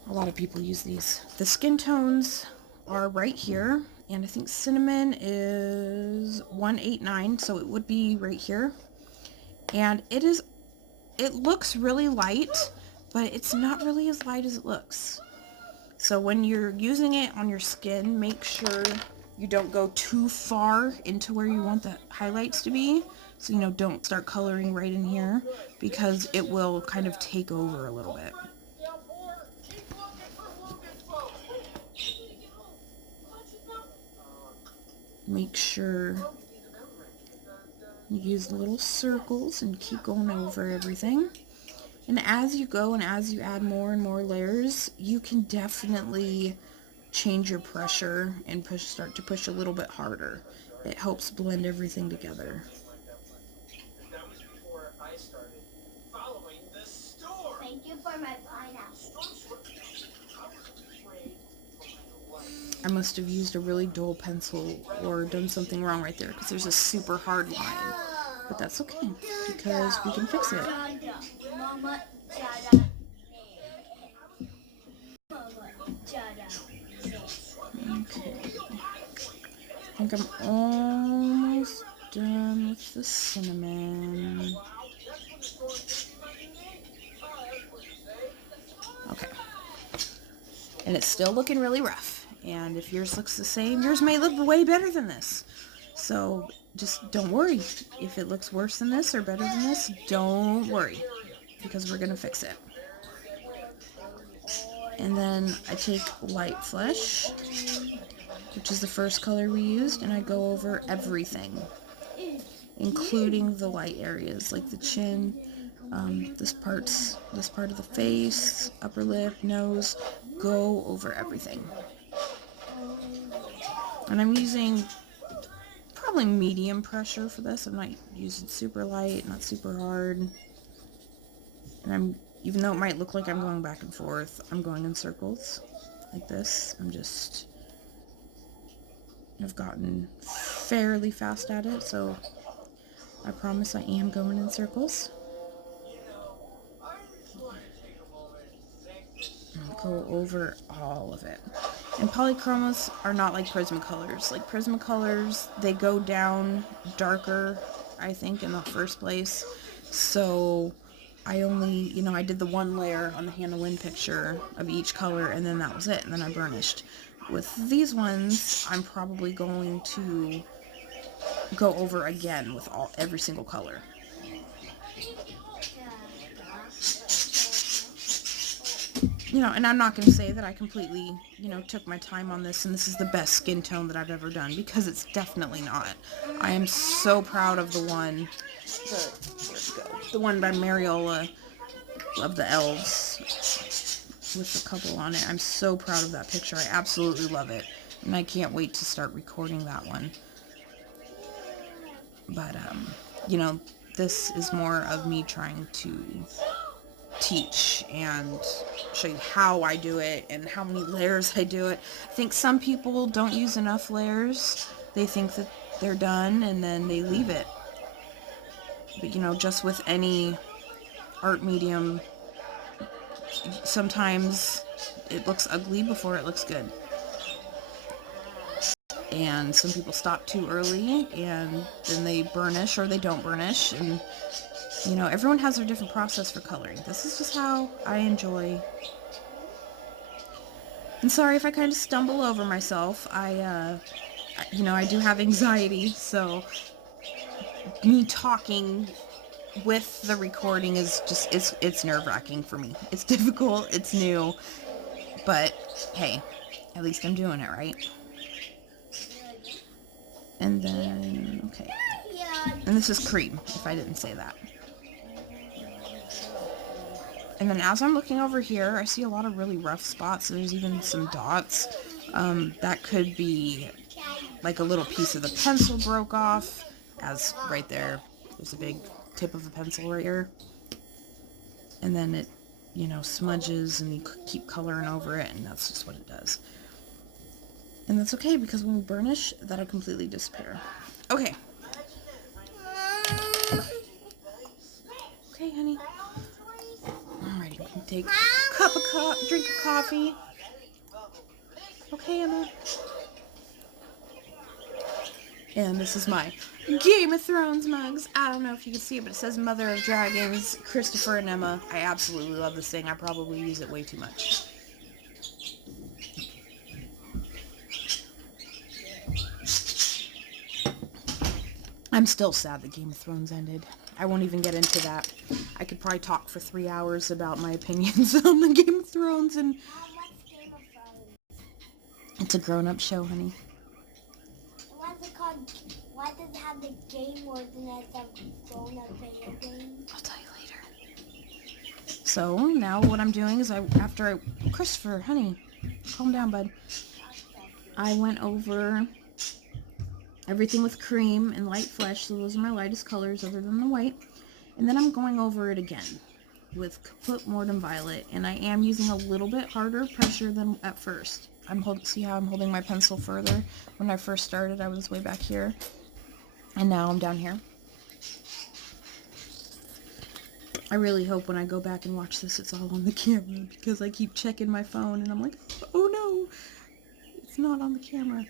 A lot of people use these. The skin tones are right here, and I think cinnamon is 189, so it would be right here. And it looks really light, but it's not really as light as it looks. So when you're using it on your skin, make sure you don't go too far into where you want the highlights to be. So, don't start coloring right in here because it will kind of take over a little bit. Make sure you use little circles and keep going over everything. And as you go and as you add more and more layers, you can definitely change your pressure and start to push a little bit harder. It helps blend everything together. Thank you for my pineapple. I must have used a really dull pencil or done something wrong right there because there's a super hard line. But that's okay because we can fix it. Okay. I think I'm almost done with the cinnamon. Okay. And it's still looking really rough. And if yours looks the same, yours may look way better than this. So just don't worry. If it looks worse than this or better than this, don't worry. Because we're going to fix it. And then I take light flesh, which is the first color we used, and I go over everything, including the light areas like the chin, this part of the face, upper lip, nose. Go over everything. And I'm using probably medium pressure for this. I'm not using super light, not super hard. And even though it might look like I'm going back and forth, I'm going in circles like this. I've gotten fairly fast at it, so I promise I am going in circles. I'll go over all of it. And Polychromos are not like Prismacolors. Like Prismacolors, they go down darker, I think, in the first place. So I only, I did the one layer on the henna wind picture of each color, and then that was it, and then I burnished. With these ones, I'm probably going to go over again with every single color. And I'm not going to say that I completely, took my time on this and this is the best skin tone that I've ever done, because it's definitely not. I am so proud of the one by Mariola of the elves with the couple on it. I'm so proud of that picture. I absolutely love it. And I can't wait to start recording that one. But, this is more of me trying to teach and show you how I do it and how many layers I do it. I think some people don't use enough layers. They think that they're done and then they leave it. But you know, just with any art medium, sometimes it looks ugly before it looks good. And some people stop too early and then they burnish or they don't burnish, and you know, everyone has their different process for coloring. This is just how I enjoy. And sorry if I kind of stumble over myself. You know, I do have anxiety, so me talking with the recording is just, it's nerve-wracking for me. It's difficult, it's new, but hey, at least I'm doing it right. And then, okay. And this is cream, if I didn't say that. And then as I'm looking over here, I see a lot of really rough spots. There's even some dots. That could be like a little piece of the pencil broke off, as right there. There's a big tip of a pencil right here. And then it, you know, smudges and you keep coloring over it, and that's just what it does. And that's okay, because when we burnish, that'll completely disappear. Okay. Okay, honey. Alrighty, we can take a cup of drink of coffee. Okay, Emma. And this is my Game of Thrones mugs. I don't know if you can see it, but it says Mother of Dragons, Christopher and Emma. I absolutely love this thing. I probably use it way too much. I'm still sad that Game of Thrones ended. I won't even get into that. I could probably talk for 3 hours about my opinions on the Game of Thrones, and What's Game of Thrones? it's a grown-up show, honey. What's it called? Why does it have the game more than it's a grown-up video game? I'll tell you later. So now what I'm doing is Christopher, honey, calm down, bud. I went over everything with cream and light flesh, so those are my lightest colors other than the white. And then I'm going over it again with caput mortuum violet, and I am using a little bit harder pressure than at first. See how I'm holding my pencil further? When I first started, I was way back here, and now I'm down here. I really hope when I go back and watch this, it's all on the camera, because I keep checking my phone, and I'm like, oh no, it's not on the camera.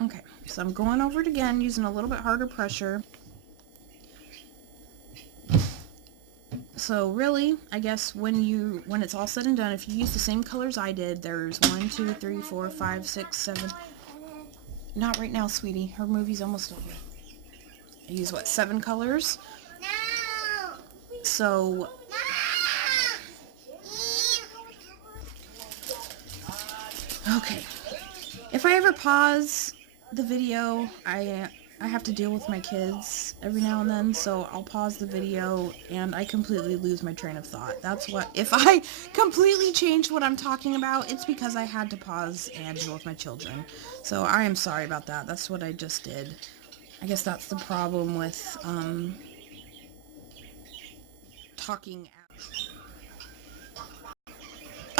Okay, so I'm going over it again, using a little bit harder pressure. So really, I guess when it's all said and done, if you use the same colors I did, there's 1, 2, 3, 4, 5, 6, 7. Not right now, sweetie. Her movie's almost over. I use, what, 7 colors? No! So... Okay. If I ever pause the video, I have to deal with my kids every now and then, so I'll pause the video and I completely lose my train of thought. That's what, if I completely change what I'm talking about, it's because I had to pause and deal with my children. So I am sorry about that. That's what I just did. I guess that's the problem with talking.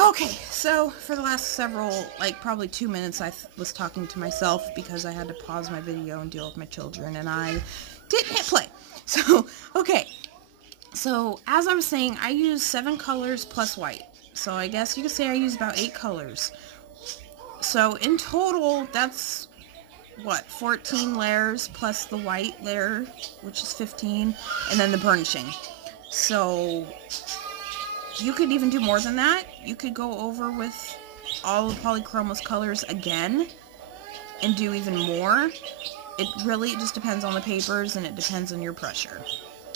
Okay, so for the last several, like probably 2 minutes, I was talking to myself because I had to pause my video and deal with my children, and I didn't hit play. So, okay. So, as I was saying, I use 7 colors plus white. So, I guess you could say I use about 8 colors. So, in total, that's, what, 14 layers plus the white layer, which is 15, and then the burnishing. So... you could even do more than that. You could go over with all the Polychromos colors again and do even more. It really just depends on the papers, and it depends on your pressure.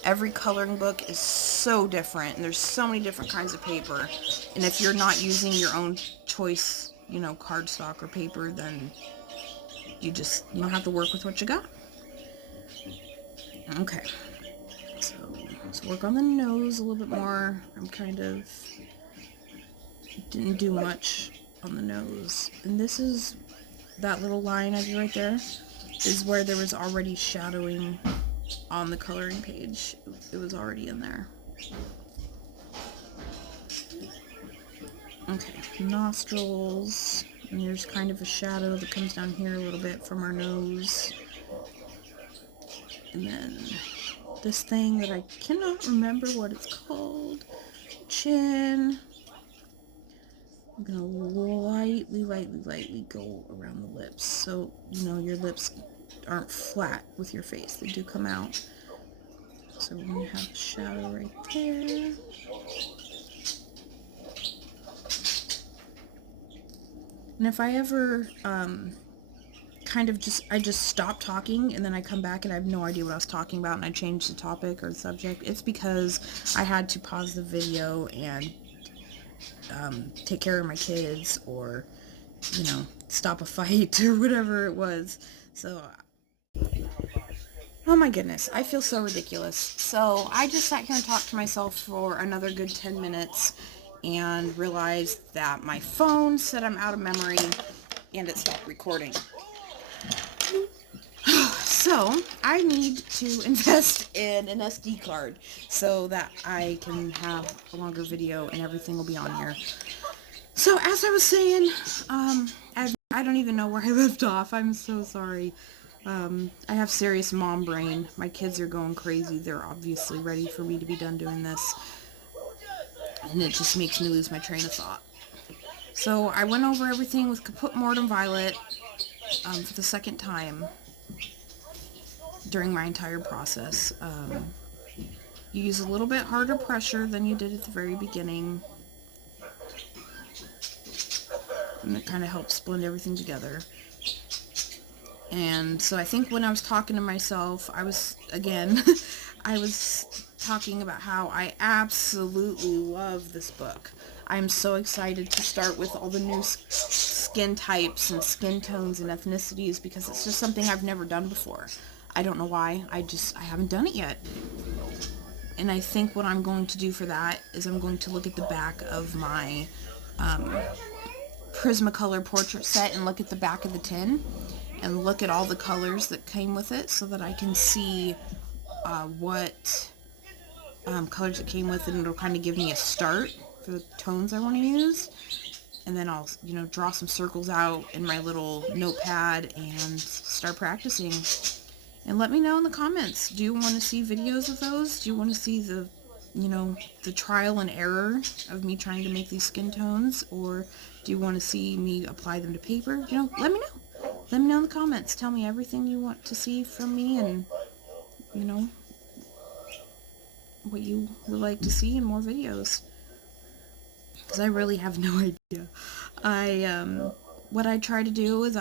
Every coloring book is so different, and there's so many different kinds of paper. And if you're not using your own choice, you know, cardstock or paper, then you don't have to work with what you got. Okay. Let's work on the nose a little bit more. Didn't do much on the nose. And this is, that little line I do right there, is where there was already shadowing on the coloring page. It was already in there. Okay, nostrils, and there's kind of a shadow that comes down here a little bit from our nose. And then this thing that I cannot remember what it's called. Chin. I'm gonna lightly go around the lips, so you know your lips aren't flat with your face. They do come out. So we're gonna have a shadow right there. And if I ever I just stop talking and then I come back and I have no idea what I was talking about and I change the topic or the subject, it's because I had to pause the video and take care of my kids, or, you know, stop a fight or whatever it was. So, oh my goodness, I feel so ridiculous. So I just sat here and talked to myself for another good 10 minutes and realized that my phone said I'm out of memory and it stopped recording. So I need to invest in an SD card so that I can have a longer video and everything will be on here. So as I was saying, I don't even know where I left off. I'm so sorry. I have serious mom brain. My kids are going crazy. They're obviously ready for me to be done doing this. And it just makes me lose my train of thought. So I went over everything with Caput Mortuum Violet for the second time during my entire process. You use a little bit harder pressure than you did at the very beginning. And it kind of helps blend everything together. And so I think when I was talking to myself, I was talking about how I absolutely love this book. I'm so excited to start with all the new skin types and skin tones and ethnicities because it's just something I've never done before. I don't know why. I haven't done it yet. And I think what I'm going to do for that is I'm going to look at the back of my Prismacolor portrait set and look at the back of the tin and look at all the colors that came with it so that I can see what colors it came with, and it'll kind of give me a start for the tones I want to use. And then I'll, you know, draw some circles out in my little notepad and start practicing. And let me know in the comments, do you want to see videos of those? Do you want to see the, you know, the trial and error of me trying to make these skin tones? Or do you want to see me apply them to paper? You know, let me know. Let me know in the comments. Tell me everything you want to see from me and, you know, what you would like to see in more videos. Because I really have no idea. What I try to do is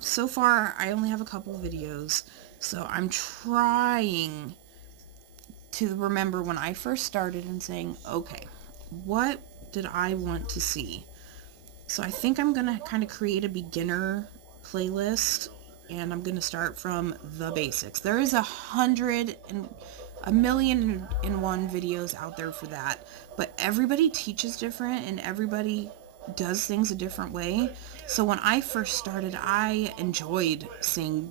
so far I only have a couple of videos. So I'm trying to remember when I first started and saying, okay, what did I want to see? So I think I'm going to kind of create a beginner playlist, and I'm going to start from the basics. There is 1,000,001 videos out there for that, but everybody teaches different and everybody does things a different way. So when I first started, I enjoyed seeing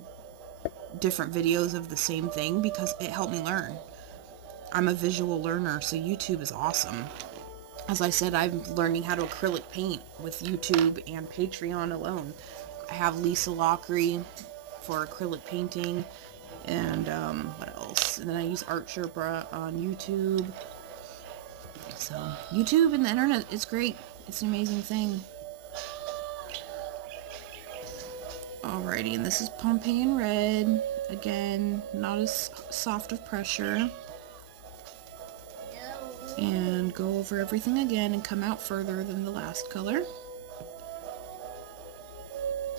different videos of the same thing because it helped me learn. I'm a visual learner, so YouTube is awesome. As I said, I'm learning how to acrylic paint with YouTube and Patreon alone. I have Lisa Lockery for acrylic painting, and what else? And then I use Art Sherpa on YouTube. So YouTube and the internet is great. It's an amazing thing. Alrighty, and this is Pompiean Red. Again, not as soft of pressure. And go over everything again and come out further than the last color.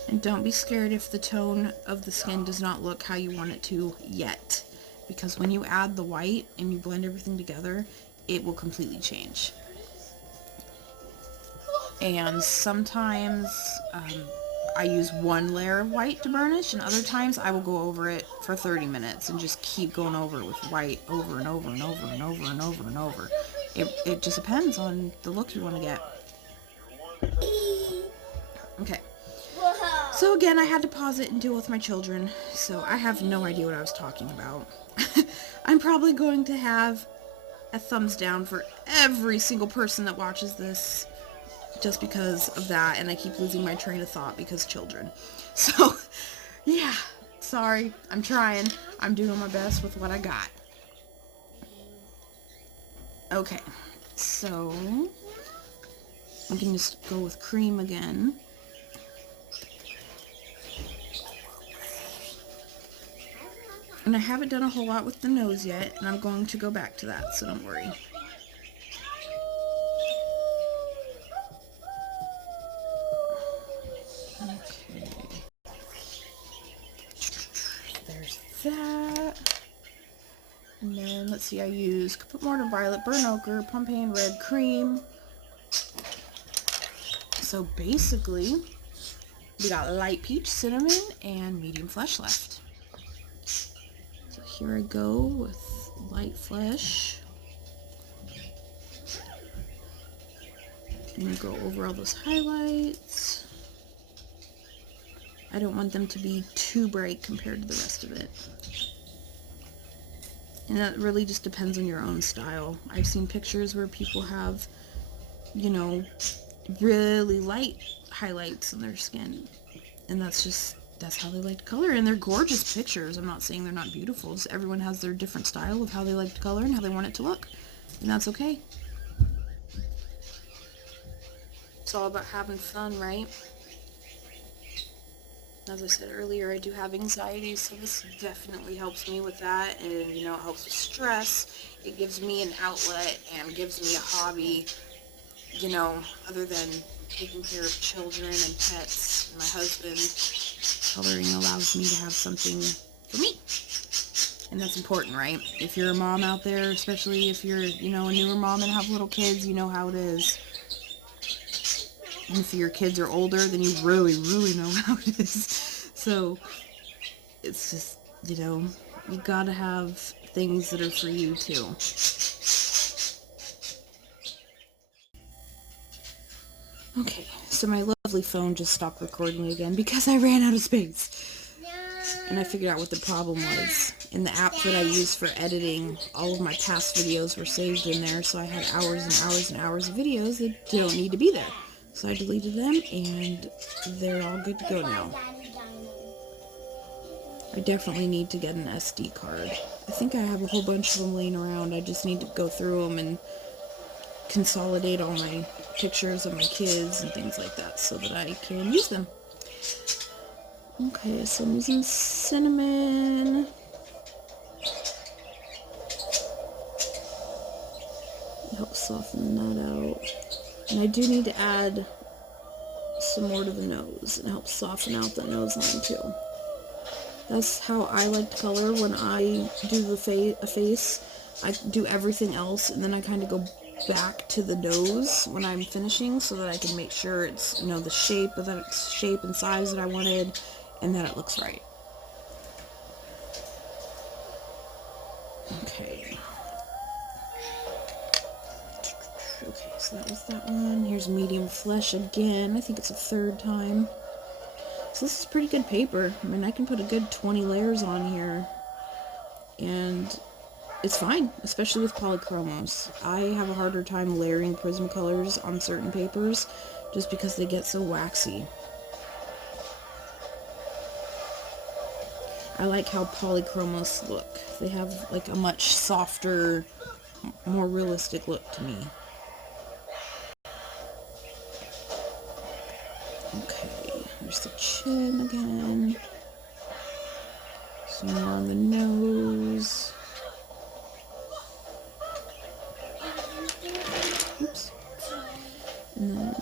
And don't be scared if the tone of the skin does not look how you want it to yet. Because when you add the white and you blend everything together, it will completely change. And sometimes I use one layer of white to burnish, and other times I will go over it for 30 minutes and just keep going over it with white over and over and over and over and over and over. It just depends on the look you want to get. Okay. So again, I had to pause it and deal with my children, so I have no idea what I was talking about. I'm probably going to have a thumbs down for every single person that watches this just because of that, and I keep losing my train of thought because children. So, yeah, sorry, I'm trying. I'm doing my best with what I got. Okay, so I can just go with cream again. And I haven't done a whole lot with the nose yet, and I'm going to go back to that, so don't worry. Okay. There's that. And then, let's see, I use caput, mortuum, violet, burn ochre, pompiean red, cream. So basically, we got light peach, cinnamon, and medium flesh left. So here I go with light flesh. I'm going to go over all those highlights. I don't want them to be too bright compared to the rest of it. And that really just depends on your own style. I've seen pictures where people have, you know, really light highlights on their skin. And that's how they like to color. And they're gorgeous pictures. I'm not saying they're not beautiful. Just everyone has their different style of how they like to color and how they want it to look. And that's okay. It's all about having fun, right? As I said earlier, I do have anxiety, so this definitely helps me with that, and, you know, it helps with stress. It gives me an outlet and gives me a hobby, you know, other than taking care of children and pets and my husband. Coloring allows me to have something for me, and that's important, right? If you're a mom out there, especially if you're, you know, a newer mom and have little kids, you know how it is. And if your kids are older, then you really, really know how it is. So, it's just, you know, you gotta have things that are for you, too. Okay, so my lovely phone just stopped recording again because I ran out of space. And I figured out what the problem was. In the app that I use for editing, all of my past videos were saved in there, so I had hours and hours and hours of videos that don't need to be there. So I deleted them, and they're all good to go now. I definitely need to get an SD card. I think I have a whole bunch of them laying around. I just need to go through them and consolidate all my pictures of my kids and things like that so that I can use them. Okay, so I'm using cinnamon. Help soften that out. And I do need to add some more to the nose and help soften out that nose line too. That's how I like to color when I do a face. I do everything else and then I kind of go back to the nose when I'm finishing so that I can make sure it's, you know, the shape and size that I wanted and that it looks right. Okay. Okay, so that was that one. Here's medium flesh again. I think it's a third time. So this is pretty good paper. I mean, I can put a good 20 layers on here. And it's fine, especially with Polychromos. I have a harder time layering Prismacolors on certain papers just because they get so waxy. I like how Polychromos look. They have like a much softer, more realistic look to me. Okay, there's the chin again. Some more on the nose. Oops. And then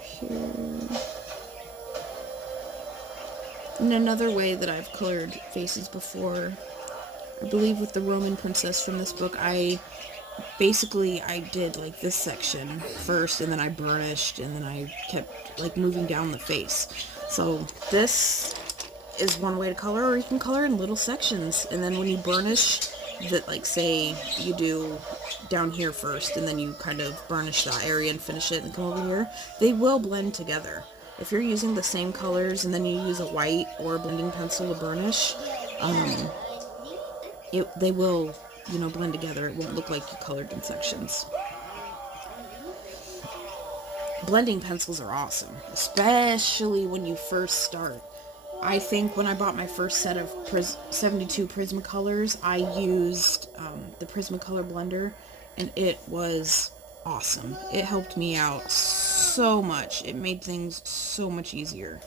here. And another way that I've colored faces before, I believe with the Roman princess from this book, I did like this section first, and then I burnished, and then I kept like moving down the face. So this is one way to color, or you can color in little sections, and then when you burnish, that, like, say you do down here first, and then you kind of burnish that area and finish it and come over here, they will blend together. If you're using the same colors and then you use a white or a blending pencil to burnish, they will, you know, blend together. It won't look like you colored in sections. blending pencils are awesome, especially when you first start. I think when I bought my first set of 72 Prismacolors, I used the Prismacolor blender, and it was awesome. It helped me out so much. It made things so much easier.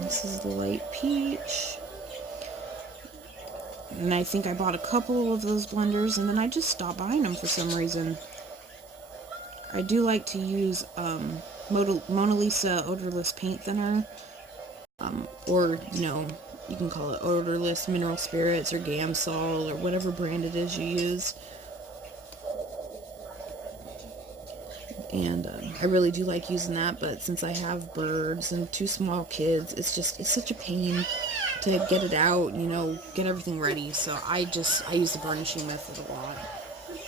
This is the light peach. And I think I bought a couple of those blenders, and then I just stopped buying them for some reason. I do like to use Mona Lisa odorless paint thinner, or, you know, you can call it odorless mineral spirits or Gamsol or whatever brand it is you use. And I really do like using that, but since I have birds and 2 small kids, it's such a pain to get it out, you know, get everything ready. So I use the burnishing method a lot.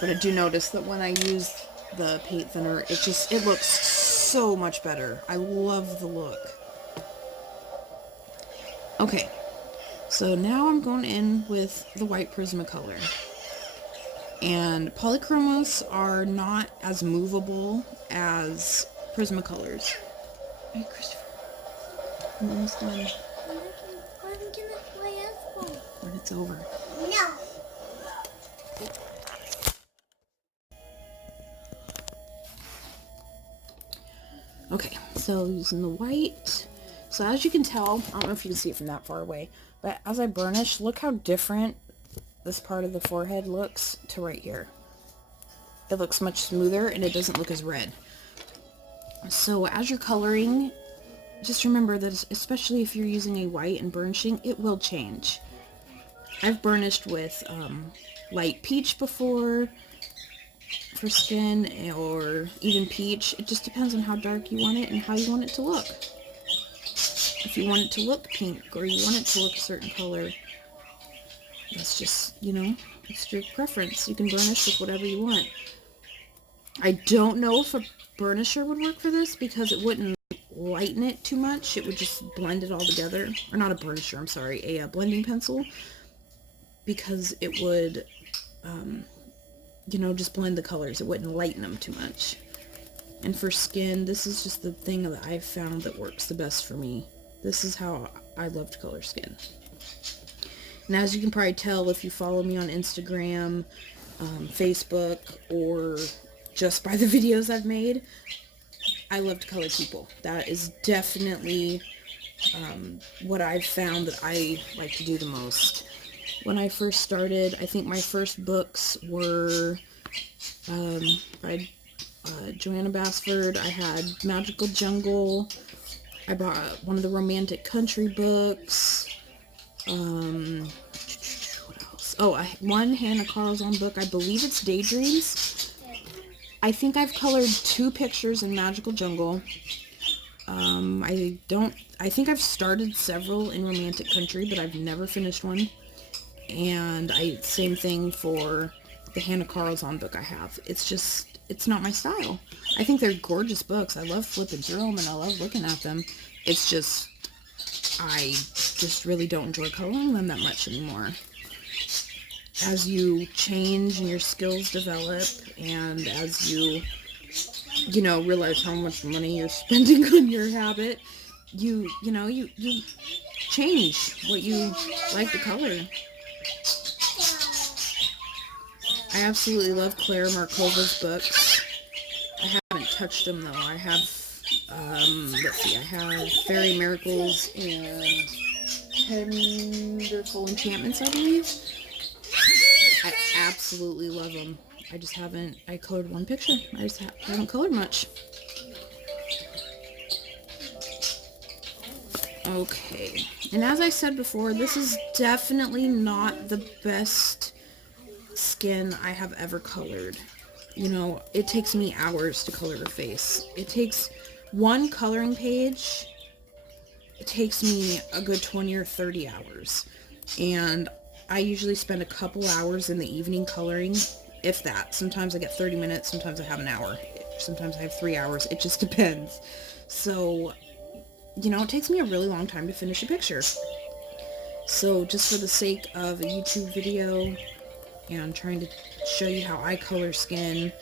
But I do notice that when I use the paint thinner, it looks so much better. I love the look. Okay, so now I'm going in with the white Prismacolor. And Polychromos are not as movable as Prismacolors. Hey, Christopher. I'm almost done. When it's over. No. Okay, so using the white. So as you can tell, I don't know if you can see it from that far away, but as I burnish, look how different this part of the forehead looks to right here. It looks much smoother and it doesn't look as red. So as you're coloring, just remember that especially if you're using a white and burnishing, it will change. I've burnished with light peach before for skin, or even peach. It just depends on how dark you want it and how you want it to look. If you want it to look pink or you want it to look a certain color, that's just, you know, it's your preference. You can burnish with whatever you want. I don't know if a burnisher would work for this because it wouldn't lighten it too much. It would just blend it all together. Or not a burnisher, I'm sorry, a blending pencil. Because it would, you know, just blend the colors. It wouldn't lighten them too much. And for skin, this is just the thing that I've found that works the best for me. This is how I love to color skin. And as you can probably tell if you follow me on Instagram, Facebook, or just by the videos I've made, I love to color people. That is definitely what I've found that I like to do the most. When I first started, I think my first books were by Joanna Basford. I had Magical Jungle. I bought one of the romantic country books. What else? Oh, one Hannah Carlson book. I believe it's Daydreams. I think I've colored 2 pictures in Magical Jungle. I think I've started several in romantic country, but I've never finished one. And same thing for the Hannah Carlson book I have. It's not my style. I think they're gorgeous books. I love flipping through them and I love looking at them. It's just, I just really don't enjoy coloring them that much anymore. As you change and your skills develop, and as you know, realize how much money you're spending on your habit, you change what you like to color. I absolutely love Clara Markova's books. I haven't touched them though. I have, let's see, I have Fairy Miracles and Wonderful Enchantments, I believe. I absolutely love them. I just haven't, I colored 1 picture. I just haven't colored much. Okay. And as I said before, this is definitely not the best skin I have ever colored. You know, it takes me hours to color her face. It takes one coloring page. It takes me a good 20 or 30 hours. And I usually spend a couple hours in the evening coloring, if that. Sometimes I get 30 minutes, sometimes I have an hour. Sometimes I have 3 hours. It just depends. So, you know, it takes me a really long time to finish a picture. So just for the sake of a YouTube video and trying to show you how I color skin,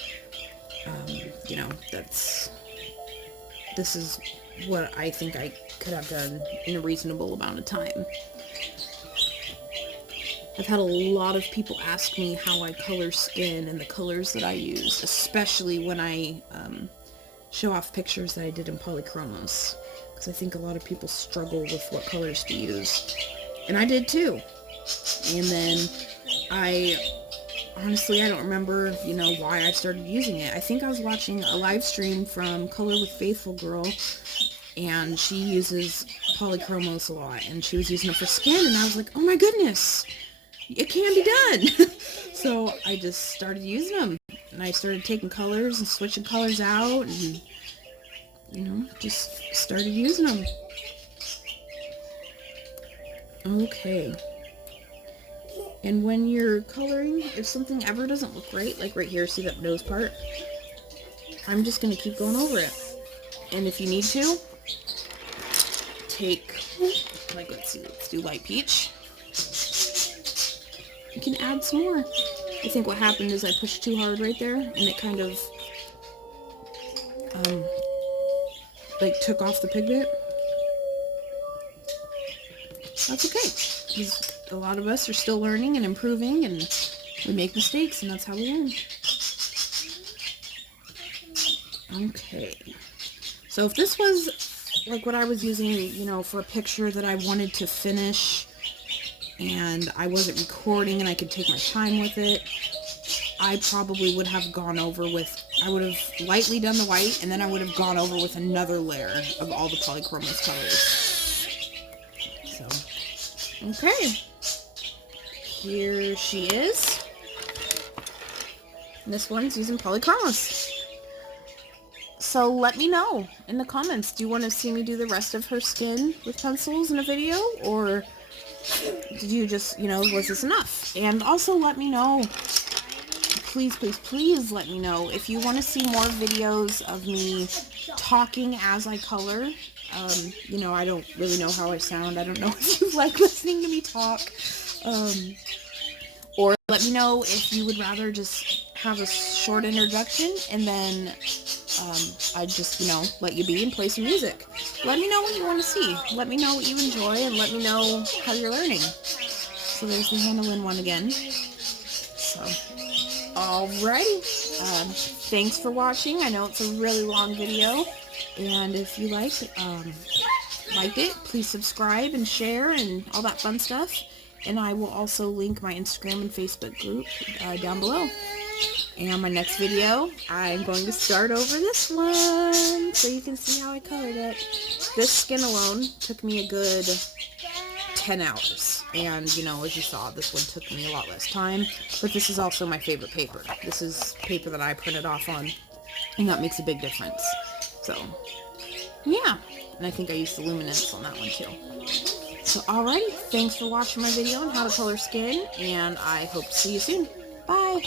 you know, this is what I think I could have done in a reasonable amount of time. I've had a lot of people ask me how I color skin and the colors that I use, especially when I show off pictures that I did in Polychromos, because I think a lot of people struggle with what colors to use. And I did too. And then honestly, I don't remember, you know, why I started using it. I think I was watching a live stream from Color with Faithful Girl, and she uses Polychromos a lot, and she was using it for skin, and I was like, oh my goodness, it can be done. So I just started using them, and I started taking colors and switching colors out, and, you know, just started using them. Okay. And when you're coloring, if something ever doesn't look right, like right here, see that nose part? I'm just going to keep going over it. And if you need to, take, like, let's do light peach. You can add some more. I think what happened is I pushed too hard right there, and it kind of, like, took off the pigment. That's okay, because a lot of us are still learning and improving, and we make mistakes, and that's how we learn. Okay, so if this was like what I was using, you know, for a picture that I wanted to finish, and I wasn't recording and I could take my time with it, I probably would have gone over with, I would have lightly done the white, and then I would have gone over with another layer of all the Polychromos colors. So, okay. Here she is. And this one's using Polychromos. So let me know in the comments, do you want to see me do the rest of her skin with pencils in a video, or did you just, you know, was this enough? And also let me know, please, please, please let me know if you want to see more videos of me talking as I color. You know, I don't really know how I sound. I don't know if you like listening to me talk. Or let me know if you would rather just have a short introduction and then I just, you know, let you be and play some music. Let me know what you want to see. Let me know what you enjoy, and let me know how you're learning. So there's the Hannah one again. So, alrighty. Thanks for watching. I know it's a really long video, and if you liked it, please subscribe and share and all that fun stuff. And I will also link my Instagram and Facebook group down below. And my next video, I'm going to start over this one so you can see how I colored it. This skin alone took me a good 10 hours. And, you know, as you saw, this one took me a lot less time. But this is also my favorite paper. This is paper that I printed off on, and that makes a big difference. So, yeah. And I think I used the luminance on that one too. So, alrighty. Thanks for watching my video on how to color skin, and I hope to see you soon. Bye!